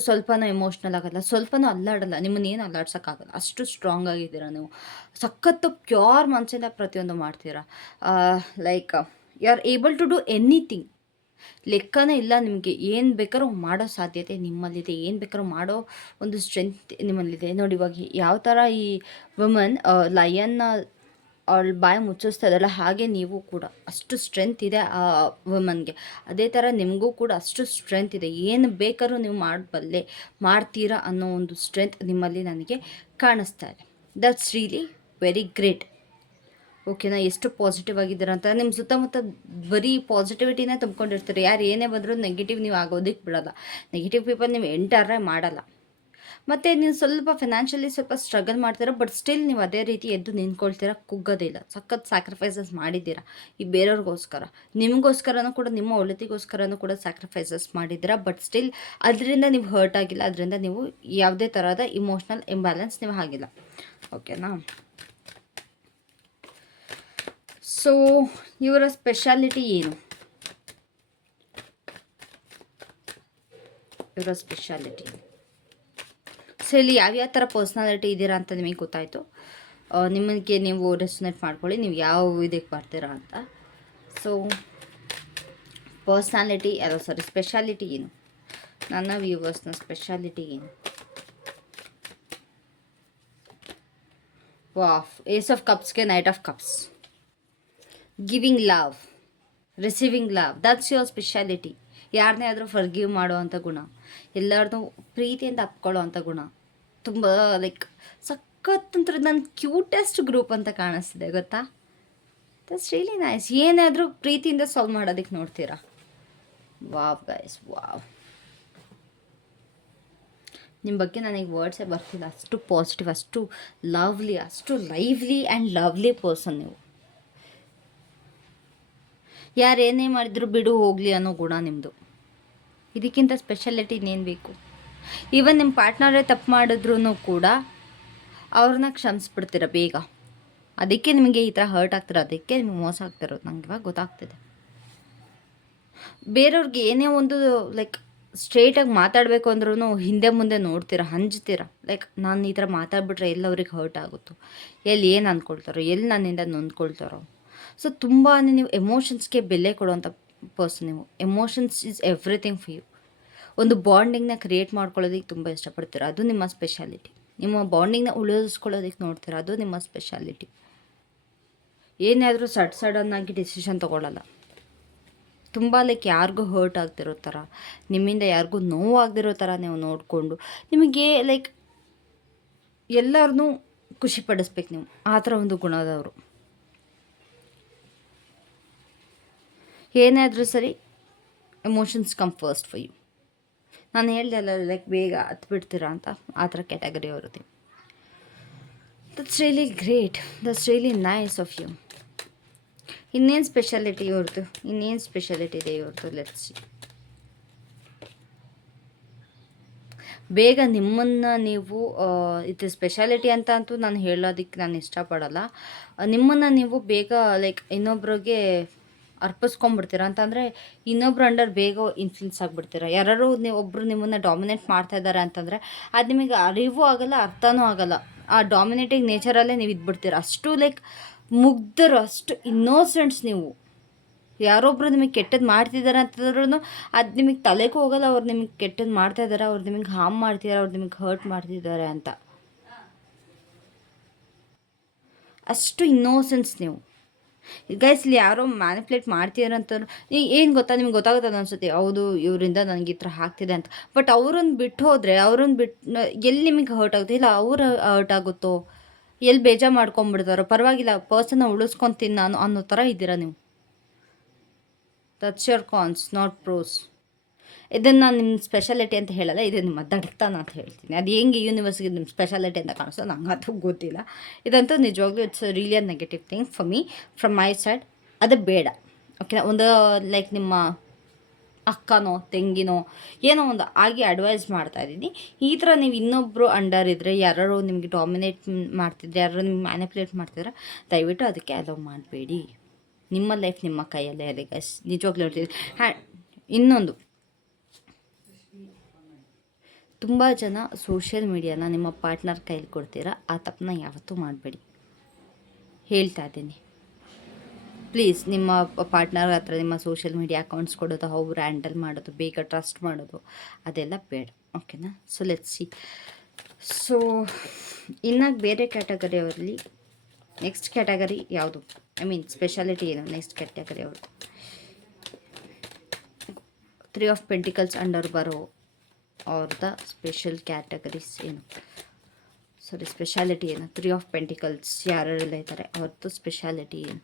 ಸ್ವಲ್ಪನೂ ಎಮೋಷ್ನಲ್ ಆಗಲ್ಲ, ಸ್ವಲ್ಪನೂ ಅಲ್ಲಾಡಲ್ಲ, ನಿಮ್ಮನ್ನೇನು ಅಲ್ಲಾಡ್ಸೋಕ್ಕಾಗಲ್ಲ. ಅಷ್ಟು ಸ್ಟ್ರಾಂಗ್ ಆಗಿದ್ದೀರಾ ನೀವು. ಸಖತ್ತು ಪ್ಯೂರ್ ಮನಸ್ಸಿಂದ ಪ್ರತಿಯೊಂದು ಮಾಡ್ತೀರಾ. Like you are able to do anything. ಲೆಕ್ಕನೇ ಇಲ್ಲ. ನಿಮಗೆ ಏನು ಬೇಕಾದ್ರೂ ಮಾಡೋ ಸಾಧ್ಯತೆ ನಿಮ್ಮಲ್ಲಿದೆ, ಏನು ಬೇಕಾದ್ರೂ ಮಾಡೋ ಒಂದು ಸ್ಟ್ರೆಂತ್ ನಿಮ್ಮಲ್ಲಿದೆ. ನೋಡಿ ಇವಾಗ ಯಾವ ಥರ ಈ ವುಮನ್ ಲಯನ್ನ ಅವಳು ಬಾಯಿ ಮುಚ್ಚಿಸ್ತಾ ಇದ್ದಲ್ಲ, ಹಾಗೆ ನೀವು ಕೂಡ ಅಷ್ಟು ಸ್ಟ್ರೆಂತ್ ಇದೆ ಆ ವುಮನ್ಗೆ. ಅದೇ ಥರ ನಿಮಗೂ ಕೂಡ ಅಷ್ಟು ಸ್ಟ್ರೆಂತ್ ಇದೆ. ಏನು ಬೇಕಾದ್ರೂ ನೀವು ಮಾಡ್ತೀರಾ ಅನ್ನೋ ಒಂದು ಸ್ಟ್ರೆಂತ್ ನಿಮ್ಮಲ್ಲಿ ನನಗೆ ಕಾಣಿಸ್ತಾ ಇದೆ. That's really very great. ಓಕೆನಾ? ಎಷ್ಟು ಪಾಸಿಟಿವ್ ಆಗಿದ್ದೀರ ಅಂತ. ನಿಮ್ಮ ಸುತ್ತಮುತ್ತ ಬರೀ ಪಾಸಿಟಿವಿಟಿನೇ ತುಂಬ್ಕೊಂಡಿರ್ತೀರಿ. ಯಾರು ಏನೇ ಬಂದರೂ ನೆಗೆಟಿವ್ ನೀವು ಆಗೋದಕ್ಕೆ ಬಿಡೋಲ್ಲ. ನೆಗೆಟಿವ್ ಪೀಪಲ್ ನೀವು ಎಂಟರೇ ಮಾಡಲ್ಲ. ಮತ್ತು ನೀವು ಸ್ವಲ್ಪ ಫಿನಾನ್ಷಿಯಲಿ ಸ್ವಲ್ಪ ಸ್ಟ್ರಗಲ್ ಮಾಡ್ತೀರಾ, ಬಟ್ ಸ್ಟಿಲ್ ನೀವು ಅದೇ ರೀತಿ ಎದ್ದು ನಿಂತ್ಕೊಳ್ತೀರಾ, ಕುಗ್ಗೋದೇ ಇಲ್ಲ. ಸಖತ್ ಸ್ಯಾಕ್ರಿಫೈಸಸ್ ಮಾಡಿದ್ದೀರಾ ಈ ಬೇರೆಯವ್ರಿಗೋಸ್ಕರ. ನಿಮಗೋಸ್ಕರನೂ ಕೂಡ, ನಿಮ್ಮ ಒಳಿತಿಗೋಸ್ಕರನೂ ಕೂಡ ಸ್ಯಾಕ್ರಿಫೈಸಸ್ ಮಾಡಿದ್ದೀರಾ, ಬಟ್ ಸ್ಟಿಲ್ ಅದರಿಂದ ನೀವು ಹರ್ಟ್ ಆಗಿಲ್ಲ. ಅದರಿಂದ ನೀವು ಯಾವುದೇ ಥರದ ಇಮೋಷ್ನಲ್ ಇಂಬ್ಯಾಲೆನ್ಸ್ ನೀವು ಆಗಿಲ್ಲ. ಓಕೆನಾ? ಸೊ ಇವರ ಸ್ಪೆಷಾಲಿಟಿ ಏನು? ಸೊ ಇಲ್ಲಿ ಯಾವ್ಯಾವ ಥರ ಪರ್ಸ್ನಾಲಿಟಿ ಇದ್ದೀರಾ ಅಂತ ನಿಮಗೆ ಗೊತ್ತಾಯಿತು. ನಿಮಗೆ ನೀವು ರೆಸೊನೇಟ್ ಮಾಡ್ಕೊಳ್ಳಿ, ನೀವು ಯಾವ ಇದಕ್ಕೆ ಬರ್ತೀರಾ ಅಂತ. ಸೊ ಸ್ಪೆಷಾಲಿಟಿ ಏನು? ನನ್ನ ವ್ಯೂವರ್ಸ್ನ ಸ್ಪೆಷಾಲಿಟಿ ಏನು? ವಾಫ್, ಏಸ್ ಆಫ್ ಕಪ್ಸ್ಗೆ knight of cups. Giving love, receiving love, that's your speciality. ಯಾರನ್ನೇ ಆದರೂ ಫರ್ಗಿವ್ ಮಾಡುವಂಥ ಗುಣ, ಎಲ್ಲರನ್ನೂ ಪ್ರೀತಿಯಿಂದ ಅಪ್ಕೊಳ್ಳೋ ಅಂಥ ಗುಣ. ತುಂಬ ಲೈಕ್ ಸಖತ್ತಂತ್ರ ನನ್ನ ಕ್ಯೂಟೆಸ್ಟ್ ಗ್ರೂಪ್ ಅಂತ ಕಾಣಿಸ್ತಿದೆ, ಗೊತ್ತಾ? That's really nice. ಏನಾದರೂ ಪ್ರೀತಿಯಿಂದ ಸಾಲ್ವ್ ಮಾಡೋದಕ್ಕೆ ನೋಡ್ತೀರಾ. Wow guys, wow. ನಿಮ್ಮ ಬಗ್ಗೆ ನನಗೆ ವರ್ಡ್ಸೇ ಬರ್ತಿಲ್ಲ. ಅಷ್ಟು ಪಾಸಿಟಿವ್, ಅಷ್ಟು ಲವ್ಲಿ, ಅಷ್ಟು ಲೈವ್ಲಿ ಆ್ಯಂಡ್ ಲವ್ಲಿ ಪರ್ಸನ್ ನೀವು. ಯಾರೇನೇ ಮಾಡಿದ್ರು ಬಿಡು ಹೋಗಲಿ ಅನ್ನೋ ಗುಣ ನಿಮ್ಮದು. ಇದಕ್ಕಿಂತ ಸ್ಪೆಷಾಲಿಟಿ ಇನ್ನೇನು ಬೇಕು? ಈವನ್ ನಿಮ್ಮ ಪಾರ್ಟ್ನರೇ ತಪ್ಪು ಮಾಡಿದ್ರೂ ಕೂಡ ಅವ್ರನ್ನ ಕ್ಷಮಿಸ್ಬಿಡ್ತೀರ ಬೇಗ. ಅದಕ್ಕೆ ನಿಮಗೆ ಈ ಥರ ಹರ್ಟ್ ಆಗ್ತಿರೋ, ಅದಕ್ಕೆ ನಿಮಗೆ ಮೋಸ ಆಗ್ತಿರೋದು ನಂಗೆ ಇವಾಗ ಗೊತ್ತಾಗ್ತಿದೆ. ಬೇರೆಯವ್ರಿಗೆ ಏನೇ ಒಂದು ಲೈಕ್ ಸ್ಟ್ರೇಟಾಗಿ ಮಾತಾಡಬೇಕು ಅಂದ್ರೂ ಹಿಂದೆ ಮುಂದೆ ನೋಡ್ತೀರ, ಹಂಚ್ತೀರ. ಲೈಕ್ ನಾನು ಈ ಥರ ಮಾತಾಡ್ಬಿಟ್ರೆ ಎಲ್ಲಿ ಅವ್ರಿಗೆ ಹರ್ಟ್ ಆಗುತ್ತೋ, ಎಲ್ಲಿ ಏನು ಅಂದ್ಕೊಳ್ತಾರೋ, ಎಲ್ಲಿ ನನ್ನಿಂದ ನೊಂದ್ಕೊಳ್ತಾರೋ. ಸೊ ತುಂಬಾ ನೀವು ಎಮೋಷನ್ಸ್ಗೆ ಬೆಲೆ ಕೊಡುವಂಥ ಪರ್ಸನ್ ನೀವು. Emotions is everything for you. ಒಂದು ಬಾಂಡಿಂಗ್ನ ಕ್ರಿಯೇಟ್ ಮಾಡ್ಕೊಳ್ಳೋದಕ್ಕೆ ತುಂಬ ಇಷ್ಟಪಡ್ತೀರ, ಅದು ನಿಮ್ಮ ಸ್ಪೆಷಾಲಿಟಿ. ನಿಮ್ಮ ಬಾಂಡಿಂಗ್ನ ಉಳಿಸ್ಕೊಳ್ಳೋದಕ್ಕೆ ನೋಡ್ತೀರಾ, ಅದು ನಿಮ್ಮ ಸ್ಪೆಷಾಲಿಟಿ. ಏನಾದರೂ ಸಡನ್ನಾಗಿ ಡಿಸಿಷನ್ ತೊಗೊಳ್ಳಲ್ಲ. ತುಂಬ ಲೈಕ್ ಯಾರಿಗೂ ಹರ್ಟ್ ಆಗ್ತಿರೋ ಥರ, ನಿಮ್ಮಿಂದ ಯಾರಿಗೂ ನೋವಾಗದಿರೋ ಥರ ನೀವು ನೋಡಿಕೊಂಡು, ನಿಮಗೆ ಲೈಕ್ ಎಲ್ಲರನ್ನೂ ಖುಷಿಪಡಿಸ್ಬೇಕು ನೀವು, ಆ ಥರ ಒಂದು ಗುಣದವರು. ಏನಾದರೂ ಸರಿ, emotions come first for you. ನಾನು ಹೇಳ್ದೆ ಅಲ್ಲ ಲೈಕ್ ಬೇಗ ಹತ್ಬಿಡ್ತೀರಾ ಅಂತ, ಆ ಥರ ಕ್ಯಾಟಗರಿ ಅವ್ರದ್ದು. That's really great, that's really nice of you. ಇನ್ನೇನು ಸ್ಪೆಷಾಲಿಟಿ ಇವ್ರದ್ದು, ಇನ್ನೇನು ಸ್ಪೆಷಾಲಿಟಿ ಇದೆ ಇವ್ರದ್ದು, ಲೆಟ್ಸ್ ಸಿ. ಬೇಗ ನಿಮ್ಮನ್ನು ನೀವು, ಇದು ಸ್ಪೆಷಾಲಿಟಿ ಅಂತ ಅಂತೂ ನಾನು ಹೇಳೋದಕ್ಕೆ ನಾನು ಇಷ್ಟಪಡಲ್ಲ. ನಿಮ್ಮನ್ನು ನೀವು ಬೇಗ ಲೈಕ್ ಇನ್ನೊಬ್ರಿಗೆ ಅರ್ಪಿಸ್ಕೊಂಡ್ಬಿಡ್ತೀರ ಅಂತಂದರೆ, ಇನ್ನೊಬ್ರು ಅಂಡರ್ ಬೇಗ ಇನ್ಫ್ಲುಯೆನ್ಸ್ ಆಗಿಬಿಡ್ತೀರ. ಯಾರು ಒಬ್ಬರು ನಿಮ್ಮನ್ನು ಡಾಮಿನೇಟ್ ಮಾಡ್ತಾ ಇದ್ದಾರೆ ಅಂತಂದರೆ ಅದು ನಿಮಗೆ ಅರಿವು ಆಗಲ್ಲ, ಅರ್ಥನೂ ಆಗಲ್ಲ. ಆ ಡಾಮಿನೇಟಿಂಗ್ ನೇಚರಲ್ಲೇ ನೀವು ಇದ್ಬಿಡ್ತೀರ. ಅಷ್ಟು ಲೈಕ್ ಮುಗ್ಧರು, ಅಷ್ಟು ಇನ್ನೋಸೆಂಟ್ಸ್ ನೀವು. ಯಾರೊಬ್ಬರು ನಿಮಗೆ ಕೆಟ್ಟದ್ದು ಮಾಡ್ತಿದ್ದಾರೆ ಅಂತಂದ್ರೂ ಅದು ನಿಮಗೆ ತಲೆಗೂ ಹೋಗಲ್ಲ, ಅವ್ರು ನಿಮಗೆ ಕೆಟ್ಟದ್ದು ಮಾಡ್ತಾ ಇದ್ದಾರೆ, ಅವ್ರು ನಿಮಗೆ ಹಾರ್ಮ್ ಮಾಡ್ತಿದ್ದಾರೆ, ಅವ್ರು ನಿಮಗೆ ಹರ್ಟ್ ಮಾಡ್ತಿದ್ದಾರೆ ಅಂತ. ಅಷ್ಟು ಇನ್ನೋಸೆನ್ಸ್ ನೀವು ಗೈಸ್. ಇಲ್ಲಿ ಯಾರೋ ಮ್ಯಾನಿಪ್ಯುಲೇಟ್ ಮಾಡ್ತೀರಂತ ಏನು ಗೊತ್ತಾ, ನಿಮ್ಗೆ ಗೊತ್ತಾಗುತ್ತೆ ಅನ್ಸುತ್ತೆ, ಹೌದು ಇವರಿಂದ ನನಗೆ ಈ ಥರ ಆಗ್ತಿದೆ ಅಂತ. ಬಟ್ ಅವ್ರನ್ನ ಬಿಟ್ಟು ಹೋದರೆ, ಅವ್ರನ್ನ ಬಿಟ್ಟು ಎಲ್ಲಿ ನಿಮಗೆ ಹರ್ಟ್ ಆಗುತ್ತೆ, ಇಲ್ಲ ಅವ್ರು ಹರ್ಟ್ ಆಗುತ್ತೋ, ಎಲ್ಲಿ ಬೇಜಾರು ಮಾಡ್ಕೊಂಬಿಡ್ತಾರೋ, ಪರವಾಗಿಲ್ಲ ಪರ್ಸನ್ನ ಉಳಿಸ್ಕೊತೀನಿ ನಾನು ಅನ್ನೋ ಥರ ಇದ್ದೀರಾ ನೀವು. That's your cons, not pros. ಇದನ್ನು ನಾನು ನಿಮ್ಮ ಸ್ಪೆಷಾಲಿಟಿ ಅಂತ ಹೇಳಲ್ಲ, ಇದು ನಿಮ್ಮ ದಡ್ತನ ಅಂತ ಹೇಳ್ತೀನಿ. ಅದು ಹೆಂಗೆ ಯೂನಿವರ್ಸ್ಗೆ ನಿಮ್ಮ ಸ್ಪೆಷಾಲಿಟಿ ಅಂತ ಕಾಣಿಸೋ ನಂಗೆ ಅದು ಗೊತ್ತಿಲ್ಲ. ಇದಂತೂ ನಿಜವಾಗ್ಲೂ it's really a negative thing for me, from my side. ಅದು ಬೇಡ, ಓಕೆ. ಒಂದು ಲೈಕ್ ನಿಮ್ಮ ಅಕ್ಕನೋ ತಂಗಿನೋ ಏನೋ ಒಂದು ಆಗಿ ಅಡ್ವೈಸ್ ಮಾಡ್ತಾಯಿದ್ದೀನಿ. ಈ ಥರ ನೀವು ಇನ್ನೊಬ್ಬರು ಅಂಡರ್ ಇದ್ದರೆ, ಯಾರು ನಿಮಗೆ ಡಾಮಿನೇಟ್ ಮಾಡ್ತಿದ್ರೆ, ಯಾರು ನಿಮ್ಗೆ ಮ್ಯಾನಿಪ್ಯುಲೇಟ್ ಮಾಡ್ತಿದ್ರೆ, ದಯವಿಟ್ಟು ಅದಕ್ಕೆ ಅಲೋ ಮಾಡಬೇಡಿ. ನಿಮ್ಮ ಲೈಫ್ ನಿಮ್ಮ ಕೈಯಲ್ಲೇ ಇದೆ ಗೈಸ್, ನಿಜವಾಗ್ಲೂ ಹೇಳ್ತೀವಿ. ಇನ್ನೊಂದು, ತುಂಬ ಜನ ಸೋಷಿಯಲ್ ಮೀಡಿಯಾನ ನಿಮ್ಮ ಪಾರ್ಟ್ನರ್ ಕೈಲಿ ಕೊಡ್ತೀರಾ, ಆ ತಪ್ಪನ್ನ ಯಾವತ್ತೂ ಮಾಡಬೇಡಿ, ಹೇಳ್ತಾ ಇದ್ದೀನಿ. ಪ್ಲೀಸ್, ನಿಮ್ಮ ಪಾರ್ಟ್ನರ್ ಹತ್ರ ನಿಮ್ಮ ಸೋಷಿಯಲ್ ಮೀಡಿಯಾ ಅಕೌಂಟ್ಸ್ ಕೊಡೋದು, ಅವ್ರು ಹ್ಯಾಂಡಲ್ ಮಾಡೋದು, ಬೇಗ ಟ್ರಸ್ಟ್ ಮಾಡೋದು, ಅದೆಲ್ಲ ಬೇಡ, ಓಕೆನಾ? So let's see. ಸೊ ಇನ್ನು ಬೇರೆ ಕ್ಯಾಟಗರಿಯವರಲ್ಲಿ ನೆಕ್ಸ್ಟ್ ಕ್ಯಾಟಗರಿ ಯಾವುದು, ಐ ಮೀನ್ ಸ್ಪೆಷಾಲಿಟಿ ಏನು ನೆಕ್ಸ್ಟ್ ಕ್ಯಾಟಗರಿ ಅವ್ರದ್ದು? 3 ಆಫ್ ಪೆಂಟಿಕಲ್ಸ್ ಅಂಡರ್ ಬರೋ ಅವ್ರದ ಸ್ಪೆಷಲ್ ಕ್ಯಾಟಗರೀಸ್ ಏನು, ಸಾರಿ ಸ್ಪೆಷಾಲಿಟಿ ಏನು? 3 ಆಫ್ ಪೆಂಟಿಕಲ್ಸ್ ಯಾರೆಲ್ಲ ಇದ್ದಾರೆ ಅವ್ರದ್ದು ಸ್ಪೆಷಾಲಿಟಿ ಏನು?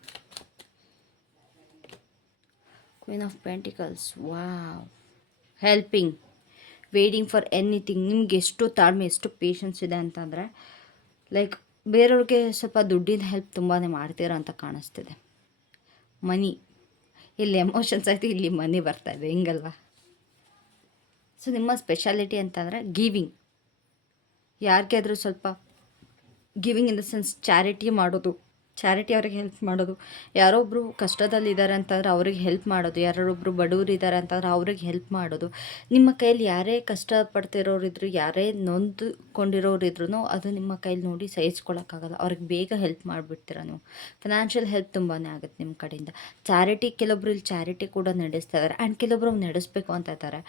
Queen of pentacles, wow, helping, waiting for anything. ನಿಮ್ಗೆ ಎಷ್ಟು ತಾಳ್ಮೆ, ಎಷ್ಟು ಪೇಷನ್ಸ್ ಇದೆ ಅಂತಂದರೆ, ಲೈಕ್ ಬೇರೆಯವ್ರಿಗೆ ಸ್ವಲ್ಪ ದುಡ್ಡಿನ ಹೆಲ್ಪ್ ತುಂಬಾ ಮಾಡ್ತೀರ ಅಂತ ಕಾಣಿಸ್ತಿದೆ. ಮನಿ, ಇಲ್ಲಿ ಎಮೋಷನ್ಸ್ ಆಯಿತು, ಇಲ್ಲಿ ಮನಿ ಬರ್ತಾಯಿದೆ, ಹಿಂಗಲ್ವಾ? ಸೊ ನಿಮ್ಮ ಸ್ಪೆಷಾಲಿಟಿ ಅಂತಂದರೆ ಗಿವಿಂಗ್. ಯಾರಿಗಾದರೂ ಸ್ವಲ್ಪ giving in the sense charity ಮಾಡೋದು, ಚಾರಿಟಿ ಅವ್ರಿಗೆ ಹೆಲ್ಪ್ ಮಾಡೋದು. ಯಾರೊಬ್ಬರು ಕಷ್ಟದಲ್ಲಿದ್ದಾರೆ ಅಂತಂದರೆ ಅವ್ರಿಗೆ ಹೆಲ್ಪ್ ಮಾಡೋದು, ಯಾರೊಬ್ಬರು ಬಡವರು ಇದ್ದಾರೆ ಅಂತಂದರೆ ಅವ್ರಿಗೆ ಹೆಲ್ಪ್ ಮಾಡೋದು. ನಿಮ್ಮ ಕೈಯಲ್ಲಿ ಯಾರೇ ಕಷ್ಟಪಡ್ತಿರೋರಿದ್ರು, ಯಾರೇ ನೊಂದುಕೊಂಡಿರೋರಿದ್ರು, ಅದು ನಿಮ್ಮ ಕೈಲಿ ನೋಡಿ ಸಹಿಸ್ಕೊಳ್ಳೋಕ್ಕಾಗಲ್ಲ, ಅವ್ರಿಗೆ ಬೇಗ ಹೆಲ್ಪ್ ಮಾಡಿಬಿಡ್ತೀರ ನೀವು. ಫಿನಾನ್ಷಿಯಲ್ ಹೆಲ್ಪ್ ತುಂಬಾ ಆಗುತ್ತೆ ನಿಮ್ಮ ಕಡೆಯಿಂದ. ಚಾರಿಟಿ, ಕೆಲವೊಬ್ರು ಇಲ್ಲಿ ಚಾರಿಟಿ ಕೂಡ ನಡೆಸ್ತಾ ಇದ್ದಾರೆ, ಆ್ಯಂಡ್ ಕೆಲವೊಬ್ರು ನಡೆಸಬೇಕು ಅಂತ ಇದ್ದಾರೆ.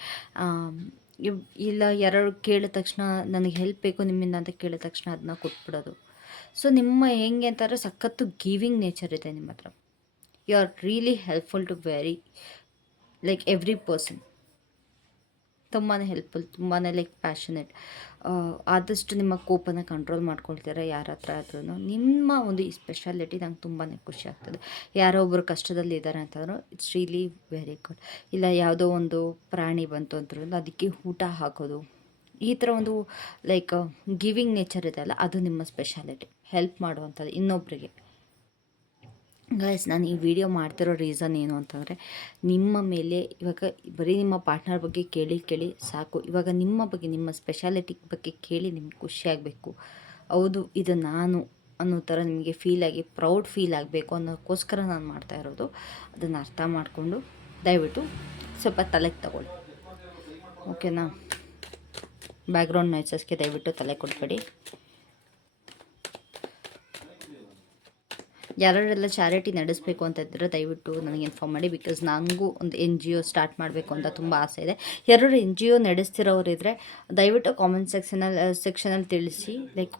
ಇಲ್ಲ ಯಾರು ಕೇಳಿದ ತಕ್ಷಣ ನನಗೆ ಹೆಲ್ಪ್ ಬೇಕು ನಿಮ್ಮಿಂದ ಅಂತ ಕೇಳಿದ ತಕ್ಷಣ ಅದನ್ನ ಕೊಟ್ಬಿಡೋದು. ಸೊ ನಿಮ್ಮ ಹೆಂಗೆ ಅಂತಂದರೆ ಸಖತ್ತು ಗಿವಿಂಗ್ ನೇಚರ್ ಇದೆ ನಿಮ್ಮ ಹತ್ರ. You are really helpful to very like every person. ತುಂಬಾ ಹೆಲ್ಪ್ಫುಲ್, ತುಂಬಾ ಲೈಕ್ ಪ್ಯಾಷನೇಟ್. ಆದಷ್ಟು ನಿಮ್ಮ ಕೋಪನ ಕಂಟ್ರೋಲ್ ಮಾಡ್ಕೊಳ್ತೀರ ಯಾರ ಹತ್ರ ಆದ್ರೂ. ನಿಮ್ಮ ಒಂದು ಈ ಸ್ಪೆಷಾಲಿಟಿ ನಂಗೆ ತುಂಬಾ ಖುಷಿ ಆಗ್ತದೆ. ಯಾರೋ ಒಬ್ಬರು ಕಷ್ಟದಲ್ಲಿ ಇದ್ದಾರೆ ಅಂತಂದ್ರು, ಇಟ್ಸ್ ರಿಯಲಿ ವೆರಿ ಗುಡ್. ಇಲ್ಲ ಯಾವುದೋ ಒಂದು ಪ್ರಾಣಿ ಬಂತು ಅಂದ್ರೂ ಅದಕ್ಕೆ ಊಟ ಹಾಕೋದು, ಈ ಥರ ಒಂದು ಲೈಕ್ ಗಿವಿಂಗ್ ನೇಚರ್ ಇದೆ ಅಲ್ಲ, ಅದು ನಿಮ್ಮ ಸ್ಪೆಷಾಲಿಟಿ, ಹೆಲ್ಪ್ ಮಾಡುವಂಥದ್ದು ಇನ್ನೊಬ್ಬರಿಗೆ. ಗೈಸ್, ನಾನು ಈ ವಿಡಿಯೋ ಮಾಡ್ತಿರೋ ರೀಸನ್ ಏನು ಅಂತಂದರೆ, ನಿಮ್ಮ ಮೇಲೆ ಇವಾಗ ಬರೀ ನಿಮ್ಮ ಪಾರ್ಟ್ನರ್ ಬಗ್ಗೆ ಕೇಳಿ ಸಾಕು. ಇವಾಗ ನಿಮ್ಮ ಬಗ್ಗೆ, ನಿಮ್ಮ ಸ್ಪೆಷಾಲಿಟಿ ಬಗ್ಗೆ ಕೇಳಿ ನಿಮ್ಗೆ ಖುಷಿಯಾಗಬೇಕು. ಹೌದು ಇದು ನಾನು ಅನ್ನೋ ಥರ ನಿಮಗೆ ಫೀಲಾಗಿ, ಪ್ರೌಡ್ ಫೀಲ್ ಆಗಬೇಕು ಅನ್ನೋಕ್ಕೋಸ್ಕರ ನಾನು ಮಾಡ್ತಾ ಇರೋದು. ಅದನ್ನು ಅರ್ಥ ಮಾಡಿಕೊಂಡು ದಯವಿಟ್ಟು ಸ್ವಲ್ಪ ತಲೆಗೆ ತಗೊಳ್ಳಿ, ಓಕೆನಾ? ಬ್ಯಾಕ್ಗ್ರೌಂಡ್ ನಾಯ್ಸಸ್ಗೆ ದಯವಿಟ್ಟು ತಲೆ ಕೊಡಬೇಡಿ. ಯಾರೆಲ್ಲ ಚಾರಿಟಿ ನಡೆಸಬೇಕು ಅಂತ ಇದ್ದರೆ ದಯವಿಟ್ಟು ನನಗೆ ಇನ್ಫಾರ್ಮ್ ಮಾಡಿ. ಬಿಕಾಸ್ ನನಗೂ ಒಂದು NGO ಸ್ಟಾರ್ಟ್ ಮಾಡಬೇಕು ಅಂತ ತುಂಬ ಆಸೆ ಇದೆ. ಯಾರು NGO ನಡೆಸ್ತಿರೋರಿದ್ದರೆ ದಯವಿಟ್ಟು ಕಾಮೆಂಟ್ ಸೆಕ್ಷನಲ್ಲಿ ತಿಳಿಸಿ. ಲೈಕ್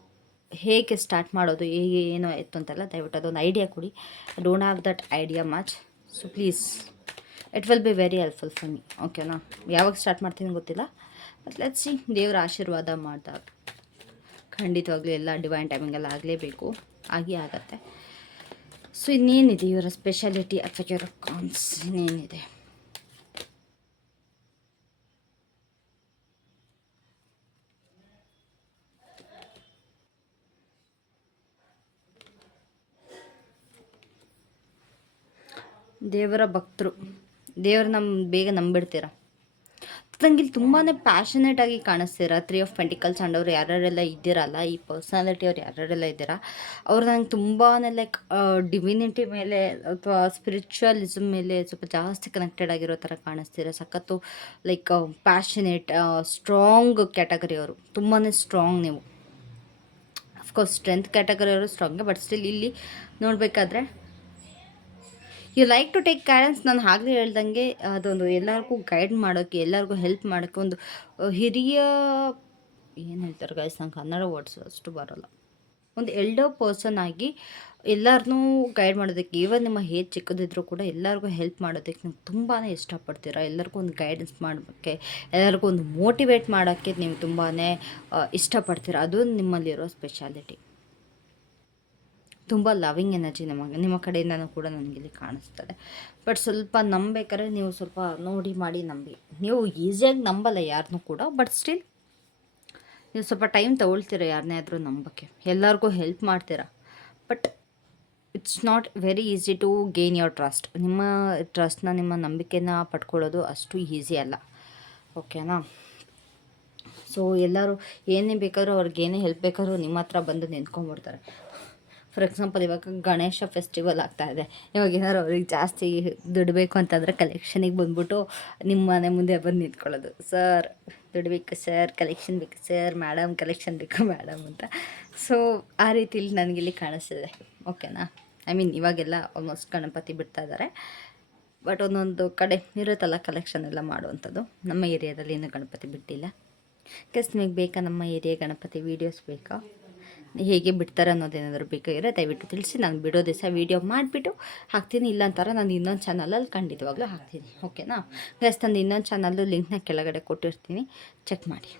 ಹೇಗೆ ಸ್ಟಾರ್ಟ್ ಮಾಡೋದು, ಹೇಗೆ ಏನೋ ಇತ್ತು ಅಂತೆಲ್ಲ ದಯವಿಟ್ಟು ಅದೊಂದು ಐಡಿಯಾ ಕೊಡಿ. I don't have that idea much, so please it will be very helpful for me. ಓಕೆನಾ? ಯಾವಾಗ ಸ್ಟಾರ್ಟ್ ಮಾಡ್ತೀನಿ ಗೊತ್ತಿಲ್ಲ, ಬಟ್ ಲೆಟ್ಸ್ ಸಿ. ದೇವರ ಆಶೀರ್ವಾದ ಮಾಡಿದಾಗ ಖಂಡಿತವಾಗ್ಲೂ ಎಲ್ಲ ಡಿವೈನ್ ಟೈಮಿಂಗೆಲ್ಲ ಆಗಲೇಬೇಕು, ಆಗತ್ತೆ. ಸೊ ಇನ್ನೇನಿದೆ ಇವರ ಸ್ಪೆಷಾಲಿಟಿ ಅಥವಾ ಇವರ ಕಾನ್ಸ್ ಇನ್ನೇನಿದೆ? ದೇವರ ಭಕ್ತರು, ದೇವರು ಬೇಗ ನಂಬಿಡ್ತೀರ. ನನಗೆ ಇಲ್ಲಿ ತುಂಬಾ ಪ್ಯಾಷನೇಟಾಗಿ ಕಾಣಿಸ್ತೀರ. 3 ಆಫ್ ಪೆಂಟಿಕಲ್ಸ್ ಅಂಡವ್ರು ಯಾರ್ಯಾರೆಲ್ಲ ಇದ್ದೀರಲ್ಲ, ಈ ಪರ್ಸ್ನಾಲಿಟಿ ಅವ್ರು ಯಾರ್ಯಾರೆಲ್ಲ ಇದ್ದೀರಾ ಅವ್ರು ನಂಗೆ ತುಂಬಾ ಲೈಕ್ ಡಿವಿನಿಟಿ ಮೇಲೆ ಅಥವಾ ಸ್ಪಿರಿಚುವಲಿಸಮ್ ಮೇಲೆ ಸ್ವಲ್ಪ ಜಾಸ್ತಿ ಕನೆಕ್ಟೆಡ್ ಆಗಿರೋ ಥರ ಕಾಣಿಸ್ತೀರ. ಸಖತ್ತು ಲೈಕ್ ಪ್ಯಾಷನೇಟ್, ಸ್ಟ್ರಾಂಗ್ ಕ್ಯಾಟಗರಿ ಅವರು, ತುಂಬಾ ಸ್ಟ್ರಾಂಗ್ ನೀವು. ಅಫ್ಕೋರ್ಸ್ ಸ್ಟ್ರೆಂತ್ ಕ್ಯಾಟಗರಿ ಅವರು ಸ್ಟ್ರಾಂಗೇ, ಬಟ್ ಸ್ಟಿಲ್ ಇಲ್ಲಿ ನೋಡಬೇಕಾದ್ರೆ you like to take guidance. ನಾನು ಆಗಲೇ ಹೇಳ್ದಂಗೆ ಅದೊಂದು ಎಲ್ಲರಿಗೂ ಗೈಡ್ ಮಾಡೋಕ್ಕೆ, ಎಲ್ಲರಿಗೂ ಹೆಲ್ಪ್ ಮಾಡೋಕ್ಕೆ ಒಂದು ಹಿರಿಯ, ಏನು ಹೇಳ್ತಾರೆ ಗೈಸ್, ನಂಗೆ ಕನ್ನಡ ವರ್ಡ್ಸ್ ಅಷ್ಟು ಬರೋಲ್ಲ, ಒಂದು ಎಲ್ಡರ್ ಪರ್ಸನ್ ಆಗಿ ಎಲ್ಲರನ್ನೂ ಗೈಡ್ ಮಾಡೋದಕ್ಕೆ, ಈವನ್ ನಿಮ್ಮ ಏಜ್ ಚಿಕ್ಕದಿದ್ರೂ ಕೂಡ ಎಲ್ಲರಿಗೂ ಹೆಲ್ಪ್ ಮಾಡೋದಕ್ಕೆ ನೀವು ತುಂಬಾ ಇಷ್ಟಪಡ್ತೀರಾ. ಎಲ್ಲರಿಗೂ ಒಂದು ಗೈಡೆನ್ಸ್ ಮಾಡೋಕ್ಕೆ, ಎಲ್ಲರಿಗೂ ಒಂದು ಮೋಟಿವೇಟ್ ಮಾಡೋಕ್ಕೆ ನೀವು ತುಂಬಾ ಇಷ್ಟಪಡ್ತೀರಾ. ಅದು ನಿಮ್ಮಲ್ಲಿರೋ ಸ್ಪೆಷಾಲಿಟಿ. ತುಂಬ ಲವಿಂಗ್ ಎನರ್ಜಿ ನಿಮ್ಮ ಕಡೆಯಿಂದನೂ ಕೂಡ ನನಗಿಲ್ಲಿ ಕಾಣಿಸ್ತದೆ. ಬಟ್ ಸ್ವಲ್ಪ ನಂಬೇಕಾದ್ರೆ ನೀವು ಸ್ವಲ್ಪ ನೋಡಿ ಮಾಡಿ ನಂಬಿ. ನೀವು ಈಸಿಯಾಗಿ ನಂಬಲ್ಲ ಯಾರನ್ನೂ ಕೂಡ, ಬಟ್ ಸ್ಟಿಲ್ ನೀವು ಸ್ವಲ್ಪ ಟೈಮ್ ತೊಗೊಳ್ತೀರ ಯಾರನ್ನೇ ಆದರೂ ನಂಬೋಕ್ಕೆ. ಎಲ್ಲರಿಗೂ ಹೆಲ್ಪ್ ಮಾಡ್ತೀರಾ, but it's not very easy to gain your trust. ನಿಮ್ಮ ಟ್ರಸ್ಟ್ನ, ನಿಮ್ಮ ನಂಬಿಕೆನ ಪಡ್ಕೊಳ್ಳೋದು ಅಷ್ಟು ಈಸಿ ಅಲ್ಲ. ಓಕೆನಾ? ಸೊ ಎಲ್ಲರೂ ಏನೇ ಬೇಕಾದ್ರೂ ಅವ್ರಿಗೇನೇ ಹೆಲ್ಪ್ ಬೇಕಾದ್ರೂ ನಿಮ್ಮ ಹತ್ರ ಬಂದು ನಿಂತ್ಕೊಂಡ್ಬಿಡ್ತಾರೆ. ಫಾರ್ ಎಕ್ಸಾಂಪಲ್, ಇವಾಗ ಗಣೇಶ ಫೆಸ್ಟಿವಲ್ ಆಗ್ತಾಯಿದೆ. ಇವಾಗ ಏನಾದ್ರು ಅವ್ರಿಗೆ ಜಾಸ್ತಿ ದುಡ್ಡು ಬೇಕು ಅಂತಂದರೆ ಕಲೆಕ್ಷನಿಗೆ ಬಂದ್ಬಿಟ್ಟು ನಿಮ್ಮ ಮನೆ ಮುಂದೆ ಬಂದು ನಿಂತ್ಕೊಳ್ಳೋದು. ಸರ್ ದುಡ್ಡು ಬೇಕು ಸರ್, ಕಲೆಕ್ಷನ್ ಬೇಕು ಸರ್, ಮೇಡಮ್ ಕಲೆಕ್ಷನ್ ಬೇಕು ಮೇಡಮ್ ಅಂತ. ಸೊ ಆ ರೀತಿಲಿ ನನಗಿಲ್ಲಿ ಕಾಣಿಸ್ತಿದೆ. ಓಕೆನಾ? ಐ ಮೀನ್ ಇವಾಗೆಲ್ಲ ಆಲ್ಮೋಸ್ಟ್ ಗಣಪತಿ ಬಿಡ್ತಾ ಇದ್ದಾರೆ, ಬಟ್ ಒಂದೊಂದು ಕಡೆ ಇರುತ್ತಲ್ಲ ಕಲೆಕ್ಷನ್ ಎಲ್ಲ ಮಾಡುವಂಥದ್ದು. ನಮ್ಮ ಏರಿಯಾದಲ್ಲಿ ಇನ್ನೂ ಗಣಪತಿ ಬಿಟ್ಟಿಲ್ಲ. ಕೆಸ್ ನಿಮಗೆ ಬೇಕಾ ನಮ್ಮ ಏರಿಯಾ ಗಣಪತಿ ವೀಡಿಯೋಸ್ ಬೇಕಾ, ಹೇಗೆ ಬಿಡ್ತಾರೆ ಅನ್ನೋದೇನಾದರೂ ಬೇಕಾಗಿರೋ ದಯವಿಟ್ಟು ತಿಳಿಸಿ. ನಾನು ಬಿಡೋ ದಿವಸ ವೀಡಿಯೋ ಮಾಡಿಬಿಟ್ಟು ಹಾಕ್ತೀನಿ. ಇಲ್ಲ ಅಂತಾರೆ ನಾನು ಇನ್ನೊಂದು ಚಾನಲಲ್ಲಿ ಖಂಡಿತವಾಗ್ಲೂ ಹಾಕ್ತೀನಿ. ಓಕೆನಾ ಗೈಸ್? ತಂದು ಇನ್ನೊಂದು ಚಾನಲ್ಲು ಲಿಂಕ್ನ ಕೆಳಗಡೆ ಕೊಟ್ಟಿರ್ತೀನಿ, ಚೆಕ್ ಮಾಡಿ.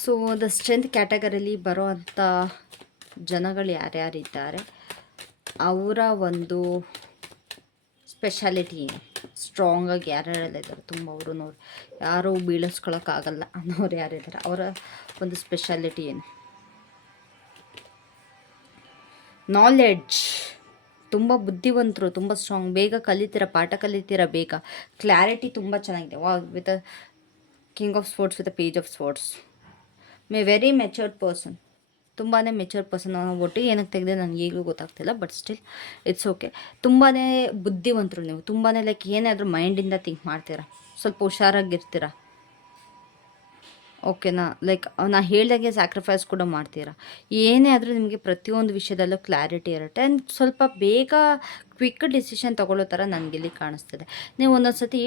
ಸೊ ದ ಸ್ಟ್ರೆಂತ್ ಕ್ಯಾಟಗರಿಲಿ ಬರೋ ಅಂಥ ಜನಗಳು ಯಾರ್ಯಾರಿದ್ದಾರೆ ಅವರ ಒಂದು ಸ್ಪೆಷಾಲಿಟಿ ಏನು, ಸ್ಟ್ರಾಂಗಾಗಿ ಯಾರ್ಯಾರೆಲ್ಲ ಇದ್ದಾರೆ ತುಂಬ, ಅವರು ನೋಡಿ ಯಾರೂ ಬೀಳಿಸ್ಕೊಳಕ್ಕಾಗಲ್ಲ ಅನ್ನೋರು ಯಾರಿದ್ದಾರೆ ಅವರ ಒಂದು ಸ್ಪೆಷಾಲಿಟಿ ಏನು? ನಾಲೆಡ್ಜ್, ತುಂಬ ಬುದ್ಧಿವಂತರು, ತುಂಬ ಸ್ಟ್ರಾಂಗ್, ಬೇಗ ಕಲಿತೀರ, ಪಾಠ ಕಲಿತೀರ ಬೇಗ. ಕ್ಲಾರಿಟಿ ತುಂಬ ಚೆನ್ನಾಗಿದೆ. With a king of sports, with a page of sports. Very matured person, ತುಂಬಾ ಮೆಚೂರ್ಡ್ ಪರ್ಸನ್. ಒಟ್ಟಿಗೆ ಏನಕ್ಕೆ ತೆಗೆದೆ ನನಗೆ ಈಗಲೂ ಗೊತ್ತಾಗ್ತಿಲ್ಲ, ಬಟ್ ಸ್ಟಿಲ್ ಇಟ್ಸ್ ಓಕೆ. ತುಂಬಾ ಬುದ್ಧಿವಂತರು ನೀವು, ತುಂಬಾ ಲೈಕ್ ಏನಾದರೂ ಮೈಂಡಿಂದ ಥಿಂಕ್ ಮಾಡ್ತೀರಾ, ಸ್ವಲ್ಪ ಹುಷಾರಾಗಿರ್ತೀರ. ಓಕೆನಾ? ಲೈಕ್ ನಾ ಹೇಳ್ದಾಗೆ ಸ್ಯಾಕ್ರಿಫೈಸ್ ಕೂಡ ಮಾಡ್ತೀರಾ. ಏನೇ ಆದರೂ ನಿಮಗೆ ಪ್ರತಿಯೊಂದು ವಿಷಯದಲ್ಲೂ ಕ್ಲಾರಿಟಿ ಇರುತ್ತೆ. ಆ್ಯಂಡ್ ಸ್ವಲ್ಪ ಬೇಗ ಕ್ವಿಕ್ ಡಿಸಿಷನ್ ತೊಗೊಳ್ಳೋ ಥರ ನನಗಿಲ್ಲಿ ಕಾಣಿಸ್ತಿದೆ. ನೀವು ಒಂದೊಂದು ಸತಿ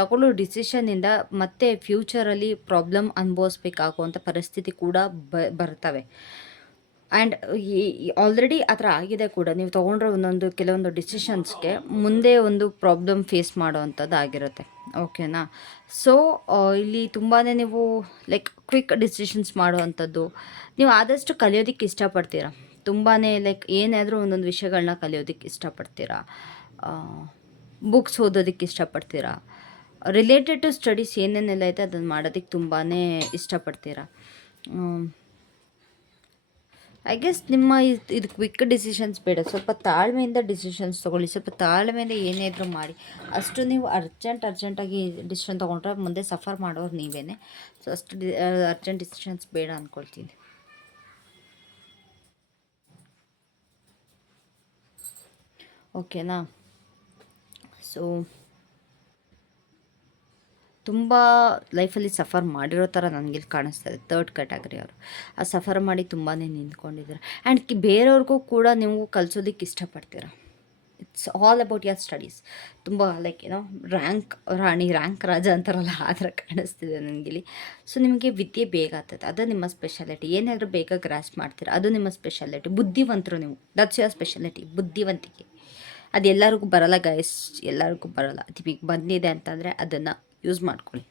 ತಗೊಳ್ಳೋ ಡಿಸಿಷನ್ನಿಂದ ಮತ್ತೆ ಫ್ಯೂಚರಲ್ಲಿ ಪ್ರಾಬ್ಲಮ್ ಅನುಭವಿಸ್ಬೇಕಾಗುವಂಥ ಪರಿಸ್ಥಿತಿ ಕೂಡ ಬರ್ತವೆ. ಆ್ಯಂಡ್ ಆಲ್ರೆಡಿ ಆ ಥರ ಆಗಿದೆ ಕೂಡ. ನೀವು ತೊಗೊಂಡ್ರೆ ಕೆಲವೊಂದು ಡಿಸಿಷನ್ಸ್ಗೆ ಮುಂದೆ ಒಂದು ಪ್ರಾಬ್ಲಮ್ ಫೇಸ್ ಮಾಡೋ ಅಂಥದ್ದು ಆಗಿರುತ್ತೆ. ಓಕೆನಾ? ಸೊ ಇಲ್ಲಿ ತುಂಬಾ ನೀವು ಲೈಕ್ ಕ್ವಿಕ್ ಡಿಸಿಷನ್ಸ್ ಮಾಡುವಂಥದ್ದು, ನೀವು ಆದಷ್ಟು ಕಲಿಯೋದಕ್ಕೆ ಇಷ್ಟಪಡ್ತೀರಾ. ತುಂಬಾ ಲೈಕ್ ಏನಾದರೂ ಒಂದೊಂದು ವಿಷಯಗಳನ್ನ ಕಲಿಯೋದಕ್ಕೆ ಇಷ್ಟಪಡ್ತೀರಾ, ಬುಕ್ಸ್ ಓದೋದಕ್ಕೆ ಇಷ್ಟಪಡ್ತೀರಾ, ರಿಲೇಟೆಡ್ ಟು ಸ್ಟಡೀಸ್ ಏನೇನೆಲ್ಲ ಐತೆ ಅದನ್ನು ಮಾಡೋದಕ್ಕೆ ತುಂಬಾ ಇಷ್ಟಪಡ್ತೀರಾ. ಐ ಗೆಸ್ ನಿಮ್ಮ ಇದು ಕ್ವಿಕ್ ಡಿಸಿಷನ್ಸ್ ಬೇಡ, ಸ್ವಲ್ಪ ತಾಳ್ಮೆಯಿಂದ ಡಿಸಿಷನ್ಸ್ ತೊಗೊಳ್ಳಿ. ಸ್ವಲ್ಪ ತಾಳ್ಮೆಯಿಂದ ಏನೇ ಇದ್ರೂ ಮಾಡಿ. ಅಷ್ಟು ನೀವು ಅರ್ಜೆಂಟಾಗಿ ಡಿಸಿಷನ್ ತೊಗೊಂಡ್ರೆ ಮುಂದೆ ಸಫರ್ ಮಾಡೋರು ನೀವೇ. ಸೊ ಅಷ್ಟು ಅರ್ಜೆಂಟ್ ಡಿಸಿಷನ್ಸ್ ಬೇಡ ಅಂದ್ಕೊಳ್ತೀನಿ. ಓಕೆನಾ? ಸೊ ತುಂಬ ಲೈಫಲ್ಲಿ ಸಫರ್ ಮಾಡಿರೋ ಥರ ನನಗಿಲ್ಲಿ ಕಾಣಿಸ್ತದೆ. ಥರ್ಡ್ ಕ್ಯಾಟಗರಿ ಅವರು ಆ ಸಫರ್ ಮಾಡಿ ತುಂಬಾ ನಿಂತ್ಕೊಂಡಿದ್ದಾರೆ. ಆ್ಯಂಡ್ ಬೇರೆಯವ್ರಿಗೂ ಕೂಡ ನೀವು ಕಲಿಸೋದಕ್ಕೆ ಇಷ್ಟಪಡ್ತೀರ. It's all about your studies. ತುಂಬ ಲೈಕ್ ಏನೋ ರ್ಯಾಂಕ್ ರಾಣಿ ರ್ಯಾಂಕ್ ರಾಜ ಅಂತಾರಲ್ಲ ಆ ಥರ ಕಾಣಿಸ್ತಿದೆ ನನಗಿಲ್ಲಿ. ಸೊ ನಿಮಗೆ ವಿದ್ಯೆ ಬೇಗ ಆಗ್ತದೆ, ಅದು ನಿಮ್ಮ ಸ್ಪೆಷಾಲಿಟಿ. ಏನಾದರೂ ಬೇಗ ಗ್ರಾಸ್ ಮಾಡ್ತೀರಾ, ಅದು ನಿಮ್ಮ ಸ್ಪೆಷಾಲಿಟಿ. ಬುದ್ಧಿವಂತರು ನೀವು, ದಟ್ಸ್ ಯುವರ್ ಸ್ಪೆಷಾಲಿಟಿ, ಬುದ್ಧಿವಂತಿಕೆ. ಅದು ಎಲ್ಲರಿಗೂ ಬರೋಲ್ಲ ಗೈಸ್, ಎಲ್ಲರಿಗೂ ಬರೋಲ್ಲ. ನಿಮಗೆ ಬಂದಿದೆ ಅಂತಂದರೆ ಅದನ್ನು ಯೂಸ್ ಮಾಡ್ಕೊಳ್ಳಿ.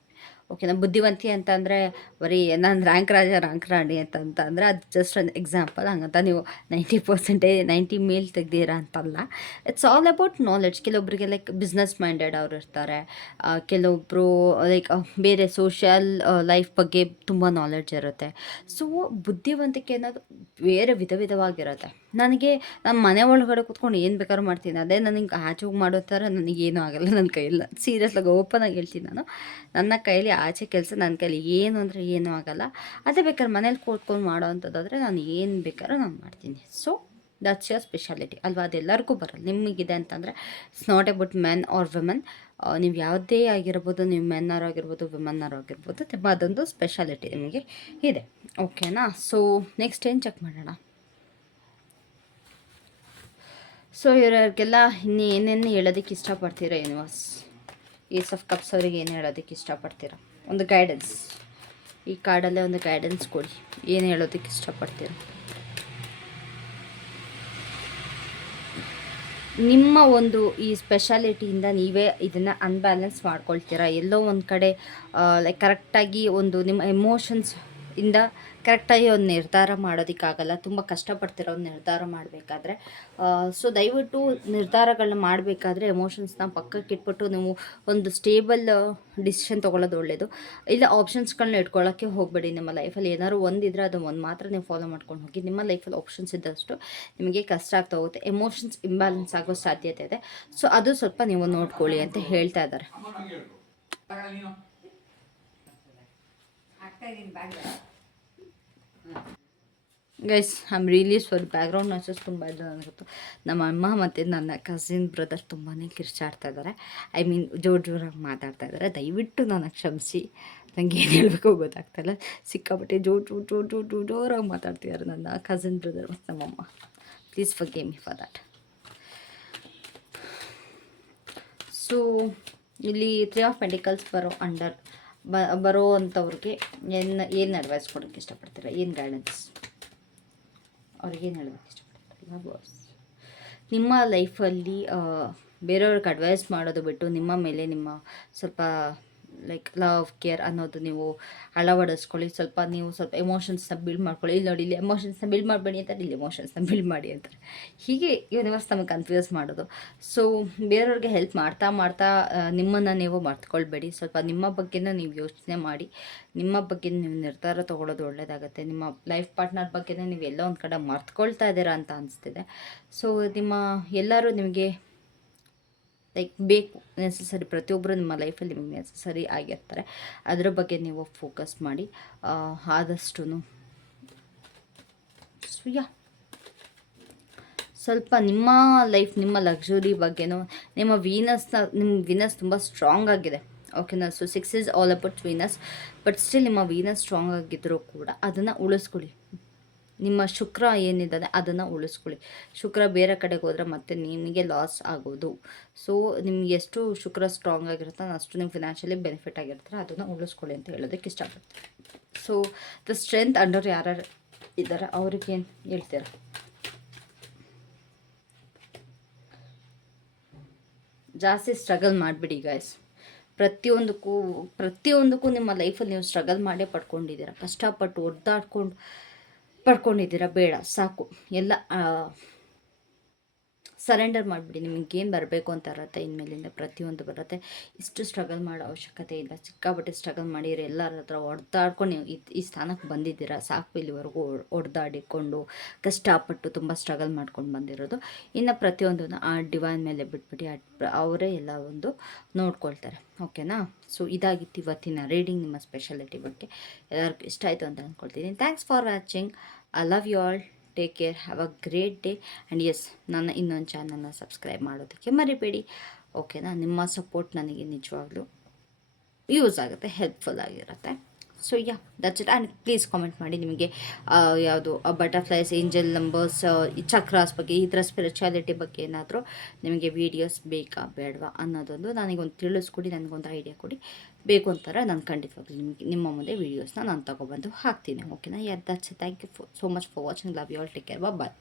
ಓಕೆನಾ. ಬುದ್ಧಿವಂತಿ ಅಂತಂದರೆ ಬರೀ ನಾನು ರ್ಯಾಂಕ್ ರಾಜ ರ್ಯಾಂಕ್ ರಾಣಿ ಅಂತ ಅಂದರೆ ಅದು ಜಸ್ಟ್ ಒಂದು ಎಕ್ಸಾಂಪಲ್. ಹಂಗಂತ ನೀವು 90 ಮೇಲ್ ತೆಗ್ದಿರ ಅಂತಲ್ಲ. It's all about knowledge. ಕೆಲವೊಬ್ಬರಿಗೆ ಲೈಕ್ ಬಿಸ್ನೆಸ್ ಮೈಂಡೆಡ್ ಅವ್ರು ಇರ್ತಾರೆ, ಕೆಲವೊಬ್ಬರು ಲೈಕ್ ಬೇರೆ ಸೋಷಿಯಲ್ ಲೈಫ್ ಬಗ್ಗೆ ತುಂಬ ನಾಲೆಡ್ಜ್ ಇರುತ್ತೆ. ಸೊ ಬುದ್ಧಿವಂತಿಕೆ ಅನ್ನೋದು ಬೇರೆ ವಿಧವಾಗಿರುತ್ತೆ. ನನಗೆ ನಮ್ಮ ಮನೆ ಒಳಗಡೆ ಕೂತ್ಕೊಂಡು ಏನು ಬೇಕಾದ್ರೂ ಮಾಡ್ತೀನಿ, ಅದೇ ನನಗೆ ಆಚೆ ಹೋಗಿ ಮಾಡೋ ಥರ ನನಗೇನೂ ಆಗೋಲ್ಲ ನನ್ನ ಕೈಯಲ್ಲಿ. ಸೀರಿಯಸ್ಲಾಗಿ ಓಪನಾಗಿ ಹೇಳ್ತೀನಿ ನಾನು, ನನ್ನ ಕೈಯಲ್ಲಿ ಆಚೆ ಕೆಲಸ ನನ್ನ ಕೈಲಿ ಏನು ಅಂದರೆ ಏನೂ ಆಗೋಲ್ಲ. ಅದೇ ಬೇಕಾದ್ರೆ ಮನೇಲಿ ಕೂತ್ಕೊಂಡು ಮಾಡೋ ಅಂಥದ್ದಾದರೆ ನಾನು ಏನು ಬೇಕಾದ್ರೂ ನಾನು ಮಾಡ್ತೀನಿ. ಸೊ ದಟ್ಸ್ ಯುವರ್ ಸ್ಪೆಷಾಲಿಟಿ ಅಲ್ವಾ. ಅದೆಲ್ಲರಿಗೂ ಬರಲ್ಲ. ನಿಮಗಿದೆ ಅಂತಂದರೆ it's not about men or women. ನೀವು ಯಾವುದೇ ಆಗಿರ್ಬೋದು, ನೀವು ಮೆನ್ನರ್ ಆಗಿರ್ಬೋದು ವುಮೆನ್ನರ್ ಆಗಿರ್ಬೋದು, ಅದೊಂದು ಸ್ಪೆಷಾಲಿಟಿ ನಿಮಗೆ ಇದೆ. ಓಕೆನಾ. ಸೊ ನೆಕ್ಸ್ಟ್ ಏನು ಚೆಕ್ ಮಾಡೋಣ. ಸೊ ಇವ್ರಿಗೆಲ್ಲ ಇನ್ನು ಏನೇನು ಹೇಳೋದಕ್ಕೆ ಇಷ್ಟಪಡ್ತೀರಾ ಯೂನಿವರ್ಸ್? ಏಸ್ ಆಫ್ ಕಪ್ಸ್ ಅವರಿಗೆ ಏನು ಹೇಳೋದಕ್ಕೆ ಇಷ್ಟಪಡ್ತೀರಾ? ಒಂದು ಗೈಡೆನ್ಸ್, ಈ ಕಾರ್ಡಲ್ಲೇ ಒಂದು ಗೈಡೆನ್ಸ್ ಕೊಡಿ. ಏನು ಹೇಳೋದಕ್ಕೆ ಇಷ್ಟಪಡ್ತೀರಾ? ನಿಮ್ಮ ಒಂದು ಈ ಸ್ಪೆಷಾಲಿಟಿಯಿಂದ ನೀವೇ ಇದನ್ನು ಅನ್ಬ್ಯಾಲೆನ್ಸ್ ಮಾಡ್ಕೊಳ್ತೀರಾ. ಎಲ್ಲೋ ಒಂದು ಕಡೆ ಲೈಕ್ ಕರೆಕ್ಟಾಗಿ ಒಂದು ನಿಮ್ಮ ಎಮೋಷನ್ಸ್ ಇಂದ ಕರೆಕ್ಟಾಗಿ ಒಂದು ನಿರ್ಧಾರ ಮಾಡೋದಕ್ಕಾಗಲ್ಲ. ತುಂಬ ಕಷ್ಟಪಡ್ತಿರೋ ಒಂದು ನಿರ್ಧಾರ ಮಾಡಬೇಕಾದ್ರೆ. ಸೊ ದಯವಿಟ್ಟು ನಿರ್ಧಾರಗಳನ್ನ ಮಾಡಬೇಕಾದ್ರೆ ಎಮೋಷನ್ಸ್ನ ಪಕ್ಕಕ್ಕೆ ಇಟ್ಬಿಟ್ಟು ನೀವು ಒಂದು ಸ್ಟೇಬಲ್ ಡಿಸಿಷನ್ ತೊಗೊಳ್ಳೋದು ಒಳ್ಳೆಯದು. ಇಲ್ಲ ಆಪ್ಷನ್ಸ್ಗಳನ್ನ ಇಟ್ಕೊಳ್ಳೋಕ್ಕೆ ಹೋಗಬೇಡಿ. ನಿಮ್ಮ ಲೈಫಲ್ಲಿ ಏನಾದ್ರು ಒಂದಿದ್ರೆ ಅದು ಒಂದು ಮಾತ್ರ ನೀವು ಫಾಲೋ ಮಾಡ್ಕೊಂಡು ಹೋಗಿ. ನಿಮ್ಮ ಲೈಫಲ್ಲಿ ಆಪ್ಷನ್ಸ್ ಇದ್ದಷ್ಟು ನಿಮಗೆ ಕಷ್ಟ ಆಗ್ತಾ ಹೋಗುತ್ತೆ, ಎಮೋಷನ್ಸ್ ಇಂಬ್ಯಾಲೆನ್ಸ್ ಆಗೋ ಸಾಧ್ಯತೆ ಇದೆ. ಸೊ ಅದು ಸ್ವಲ್ಪ ನೀವು ನೋಡ್ಕೊಳ್ಳಿ ಅಂತ ಹೇಳ್ತಾ ಇದ್ದಾರೆ. Guys I am really sorry, background noises ತುಂಬ ಇದೆ ನನಗೊತ್ತು. ನಮ್ಮ ಅಮ್ಮ ಮತ್ತು ನನ್ನ ಕಸಿನ್ ಬ್ರದರ್ ತುಂಬಾ ಕಿರ್ಚಾಡ್ತಾ ಇದ್ದಾರೆ. ಐ ಮೀನ್ ಜೋರಾಗಿ ಮಾತಾಡ್ತಾ ಇದ್ದಾರೆ. ದಯವಿಟ್ಟು ನನಗೆ ಕ್ಷಮಿಸಿ, ನನಗೆ ಏನು ಹೇಳಬೇಕು ಗೊತ್ತಾಗ್ತಾಯಿಲ್ಲ. ಸಿಕ್ಕಾಪಟ್ಟೆ ಜೋರಾಗಿ ಮಾತಾಡ್ತಿದ್ದಾರೆ ನನ್ನ ಕಸಿನ್ ಬ್ರದರ್ ಮತ್ತು ನಮ್ಮಮ್ಮ. Please forgive me for that. So ಇಲ್ಲಿ 3 ಆಫ್ ಪೆಂಟಿಕಲ್ಸ್ ಬರೋ ಅಂಥವ್ರಿಗೆ ಏನು ಅಡ್ವೈಸ್ ಕೊಡೋಕ್ಕೆ ಇಷ್ಟಪಡ್ತೀರಾ? ಏನು ಗೈಡೆನ್ಸ್ ಅವ್ರಿಗೇನು ಹೇಳೋದಕ್ಕೆ ಇಷ್ಟಪಡ್ತೀರಾ? ಬಾಸ್, ನಿಮ್ಮ ಲೈಫಲ್ಲಿ ಬೇರೆಯವ್ರಿಗೆ ಅಡ್ವೈಸ್ ಮಾಡೋದು ಬಿಟ್ಟು ನಿಮ್ಮ ಮೇಲೆ ನಿಮ್ಮ ಸ್ವಲ್ಪ ಲೈಕ್ ಲವ್ ಕೇರ್ ಅನ್ನೋದು ನೀವು ಅಳವಡಿಸ್ಕೊಳ್ಳಿ. ನೀವು ಸ್ವಲ್ಪ ಎಮೋಷನ್ಸ್ನ ಬಿಲ್ಡ್ ಮಾಡ್ಕೊಳ್ಳಿ. ಇಲ್ಲಿ ನೋಡಿ, ಇಲ್ಲಿ ಎಮೋಷನ್ಸ್ನ ಬಿಲ್ಡ್ ಮಾಡಬೇಡಿ ಅಂತಾರೆ, ಇಲ್ಲಿ ಎಮೋಷನ್ಸ್ನ ಬಿಲ್ಡ್ ಮಾಡಿ ಅಂತಾರೆ. ಹೀಗೆ ಯೂನಿವರ್ಸ್ ನಮಗೆ ಕನ್ಫ್ಯೂಸ್ ಮಾಡೋದು. ಸೊ ಬೇರೆಯವ್ರಿಗೆ ಹೆಲ್ಪ್ ಮಾಡ್ತಾ ನಿಮ್ಮನ್ನು ನೀವು ಮರ್ತ್ಕೊಳ್ಬೇಡಿ. ಸ್ವಲ್ಪ ನಿಮ್ಮ ಬಗ್ಗೆನೂ ನೀವು ಯೋಚನೆ ಮಾಡಿ, ನಿಮ್ಮ ಬಗ್ಗೆ ನೀವು ನಿರ್ಧಾರ ತೊಗೊಳ್ಳೋದು ಒಳ್ಳೆಯದಾಗುತ್ತೆ. ನಿಮ್ಮ ಲೈಫ್ ಪಾರ್ಟ್ನರ್ ಬಗ್ಗೆನೇ ನೀವು ಎಲ್ಲೋ ಒಂದು ಕಡೆ ಮರ್ತ್ಕೊಳ್ತಾ ಇದ್ದೀರಾ ಅಂತ ಅನಿಸ್ತಿದೆ. ಸೊ ಎಲ್ಲರೂ ನಿಮಗೆ ಲೈಕ್ ಬೇಕು, ನೆಸಸರಿ. ಪ್ರತಿಯೊಬ್ಬರು ನಿಮ್ಮ ಲೈಫಲ್ಲಿ ನಿಮಗೆ ನೆಸಸರಿ ಆಗಿರ್ತಾರೆ. ಅದರ ಬಗ್ಗೆ ನೀವು ಫೋಕಸ್ ಮಾಡಿ ಆದಷ್ಟು. ಸ್ವಲ್ಪ ನಿಮ್ಮ ಲೈಫ್, ನಿಮ್ಮ ಲಕ್ಸುರಿ ಬಗ್ಗೆನೂ, ನಿಮ್ಮ ವೀನಸ್ ತುಂಬ ಸ್ಟ್ರಾಂಗ್ ಆಗಿದೆ. ಓಕೆನಾ. So 6 is all about Venus. But still ನಿಮ್ಮ ವೀನಸ್ ಸ್ಟ್ರಾಂಗ್ ಆಗಿದ್ದರೂ ಕೂಡ ಅದನ್ನು ಉಳಿಸ್ಕೊಳ್ಳಿ. ನಿಮ್ಮ ಶುಕ್ರ ಏನಿದೆ ಅದನ್ನು ಉಳಿಸ್ಕೊಳ್ಳಿ. ಶುಕ್ರ ಬೇರೆ ಕಡೆಗೆ ಹೋದರೆ ಮತ್ತೆ ನಿಮಗೆ ಲಾಸ್ ಆಗೋದು. ಸೊ ನಿಮ್ಗೆ ಎಷ್ಟು ಶುಕ್ರ ಸ್ಟ್ರಾಂಗ್ ಆಗಿರುತ್ತೆ ಅಷ್ಟು ನೀವು ಫಿನಾನ್ಷಿಯಲಿ ಬೆನಿಫಿಟ್ ಆಗಿರ್ತಾರೆ. ಅದನ್ನು ಉಳಿಸ್ಕೊಳ್ಳಿ ಅಂತ ಹೇಳೋದಕ್ಕೆ ಇಷ್ಟಪಡ್ತೀನಿ. ಸೊ ದ ಸ್ಟ್ರೆಂತ್ ಅಂಡರ್ ಯಾರು ಇದ್ದಾರೆ ಅವ್ರಿಗೆ ಏನು ಹೇಳ್ತೀರ? ಜಾಸ್ತಿ ಸ್ಟ್ರಗಲ್ ಮಾಡಿಬಿಡಿ ಗೈಸ್. ಪ್ರತಿಯೊಂದಕ್ಕೂ ನಿಮ್ಮ ಲೈಫಲ್ಲಿ ನೀವು ಸ್ಟ್ರಗಲ್ ಮಾಡೇ ಪಡ್ಕೊಂಡಿದ್ದೀರಾ. ಕಷ್ಟಪಟ್ಟು ಪಡ್ಕೊಂಡಿದ್ದೀರಾ. ಬೇಡ, ಸಾಕು. ಎಲ್ಲ ಸರೆಂಡರ್ ಮಾಡಿಬಿಡಿ. ನಿಮಗೇನು ಬರಬೇಕು ಅಂತ ಇರುತ್ತೆ ಇನ್ಮೇಲಿಂದ ಪ್ರತಿಯೊಂದು ಬರುತ್ತೆ. ಇಷ್ಟು ಸ್ಟ್ರಗಲ್ ಮಾಡೋ ಅವಶ್ಯಕತೆ ಇಲ್ಲ. ಸಿಕ್ಕಾಪಟ್ಟೆ ಸ್ಟ್ರಗಲ್ ಮಾಡಿರಿ, ಎಲ್ಲರ ಹತ್ರ ಹೊಡೆದಾಡ್ಕೊಂಡು ನೀವು ಈ ಸ್ಥಾನಕ್ಕೆ ಬಂದಿದ್ದೀರಾ. ಸಾಕು, ಇಲ್ಲಿವರೆಗೂ ಹೊಡೆದಾಡಿಕೊಂಡು ಕಷ್ಟಪಟ್ಟು ತುಂಬ ಸ್ಟ್ರಗಲ್ ಮಾಡ್ಕೊಂಡು ಬಂದಿರೋದು. ಇನ್ನು ಪ್ರತಿಯೊಂದನ್ನು ಆ ಡಿವೈನ್ ಮೇಲೆ ಬಿಟ್ಬಿಟ್ಟು ಅವರೇ ಎಲ್ಲ ಒಂದು ನೋಡ್ಕೊಳ್ತಾರೆ. ಓಕೆನಾ. ಸೊ ಇದಾಗಿತ್ತು ಇವತ್ತಿನ ರೀಡಿಂಗ್ ನಿಮ್ಮ ಸ್ಪೆಷಾಲಿಟಿ ಬಗ್ಗೆ. ಎಲ್ಲರಿಗೂ ಇಷ್ಟ ಆಯಿತು ಅಂತ ಅಂದ್ಕೊಳ್ತೀನಿ. Thanks for watching. I love you all. Take care. Have a great day. And yes, ನನ್ನ ಇನ್ನೊಂದು ಚಾನಲ್ನ ಸಬ್ಸ್ಕ್ರೈಬ್ ಮಾಡೋದಕ್ಕೆ ಮರಿಬೇಡಿ. ಓಕೆನಾ. ನಿಮ್ಮ ಸಪೋರ್ಟ್ ನನಗೆ ನಿಜವಾಗ್ಲೂ ಯೂಸ್ ಆಗುತ್ತೆ, ಹೆಲ್ಪ್ಫುಲ್ ಆಗಿರುತ್ತೆ. So yeah that's it. And please comment ಮಾಡಿ ನಿಮಗೆ ಯಾವುದು ಬಟರ್ಫ್ಲೈಸ್, ಏಂಜಲ್ ನಂಬರ್ಸ್, ಈ ಚಕ್ರಾಸ್ ಬಗ್ಗೆ, ಈ ಥರ ಸ್ಪಿರಿಚುಯಾಲಿಟಿ ಬಗ್ಗೆ ಏನಾದರೂ ನಿಮಗೆ ವೀಡಿಯೋಸ್ ಬೇಕಾ ಬೇಡವಾ ಅನ್ನೋದೊಂದು ನನಗೊಂದು ತಿಳಿಸ್ಕೊಡಿ, ನನಗೊಂದು ಐಡಿಯಾ ಕೊಡಿ. ಬೇಕು ಅಂತಾರೆ ನಾನು ಖಂಡಿತವಾಗ್ಲೂ ನಿಮ್ಮ ಮುಂದೆ ವೀಡಿಯೋಸ್ನ ನಾನು ತೊಗೊಬಂದು ಹಾಕ್ತೀನಿ. ಓಕೆನಾ? Yeah that's it. Thank you so much for watching. Love you all. Take care. Bye.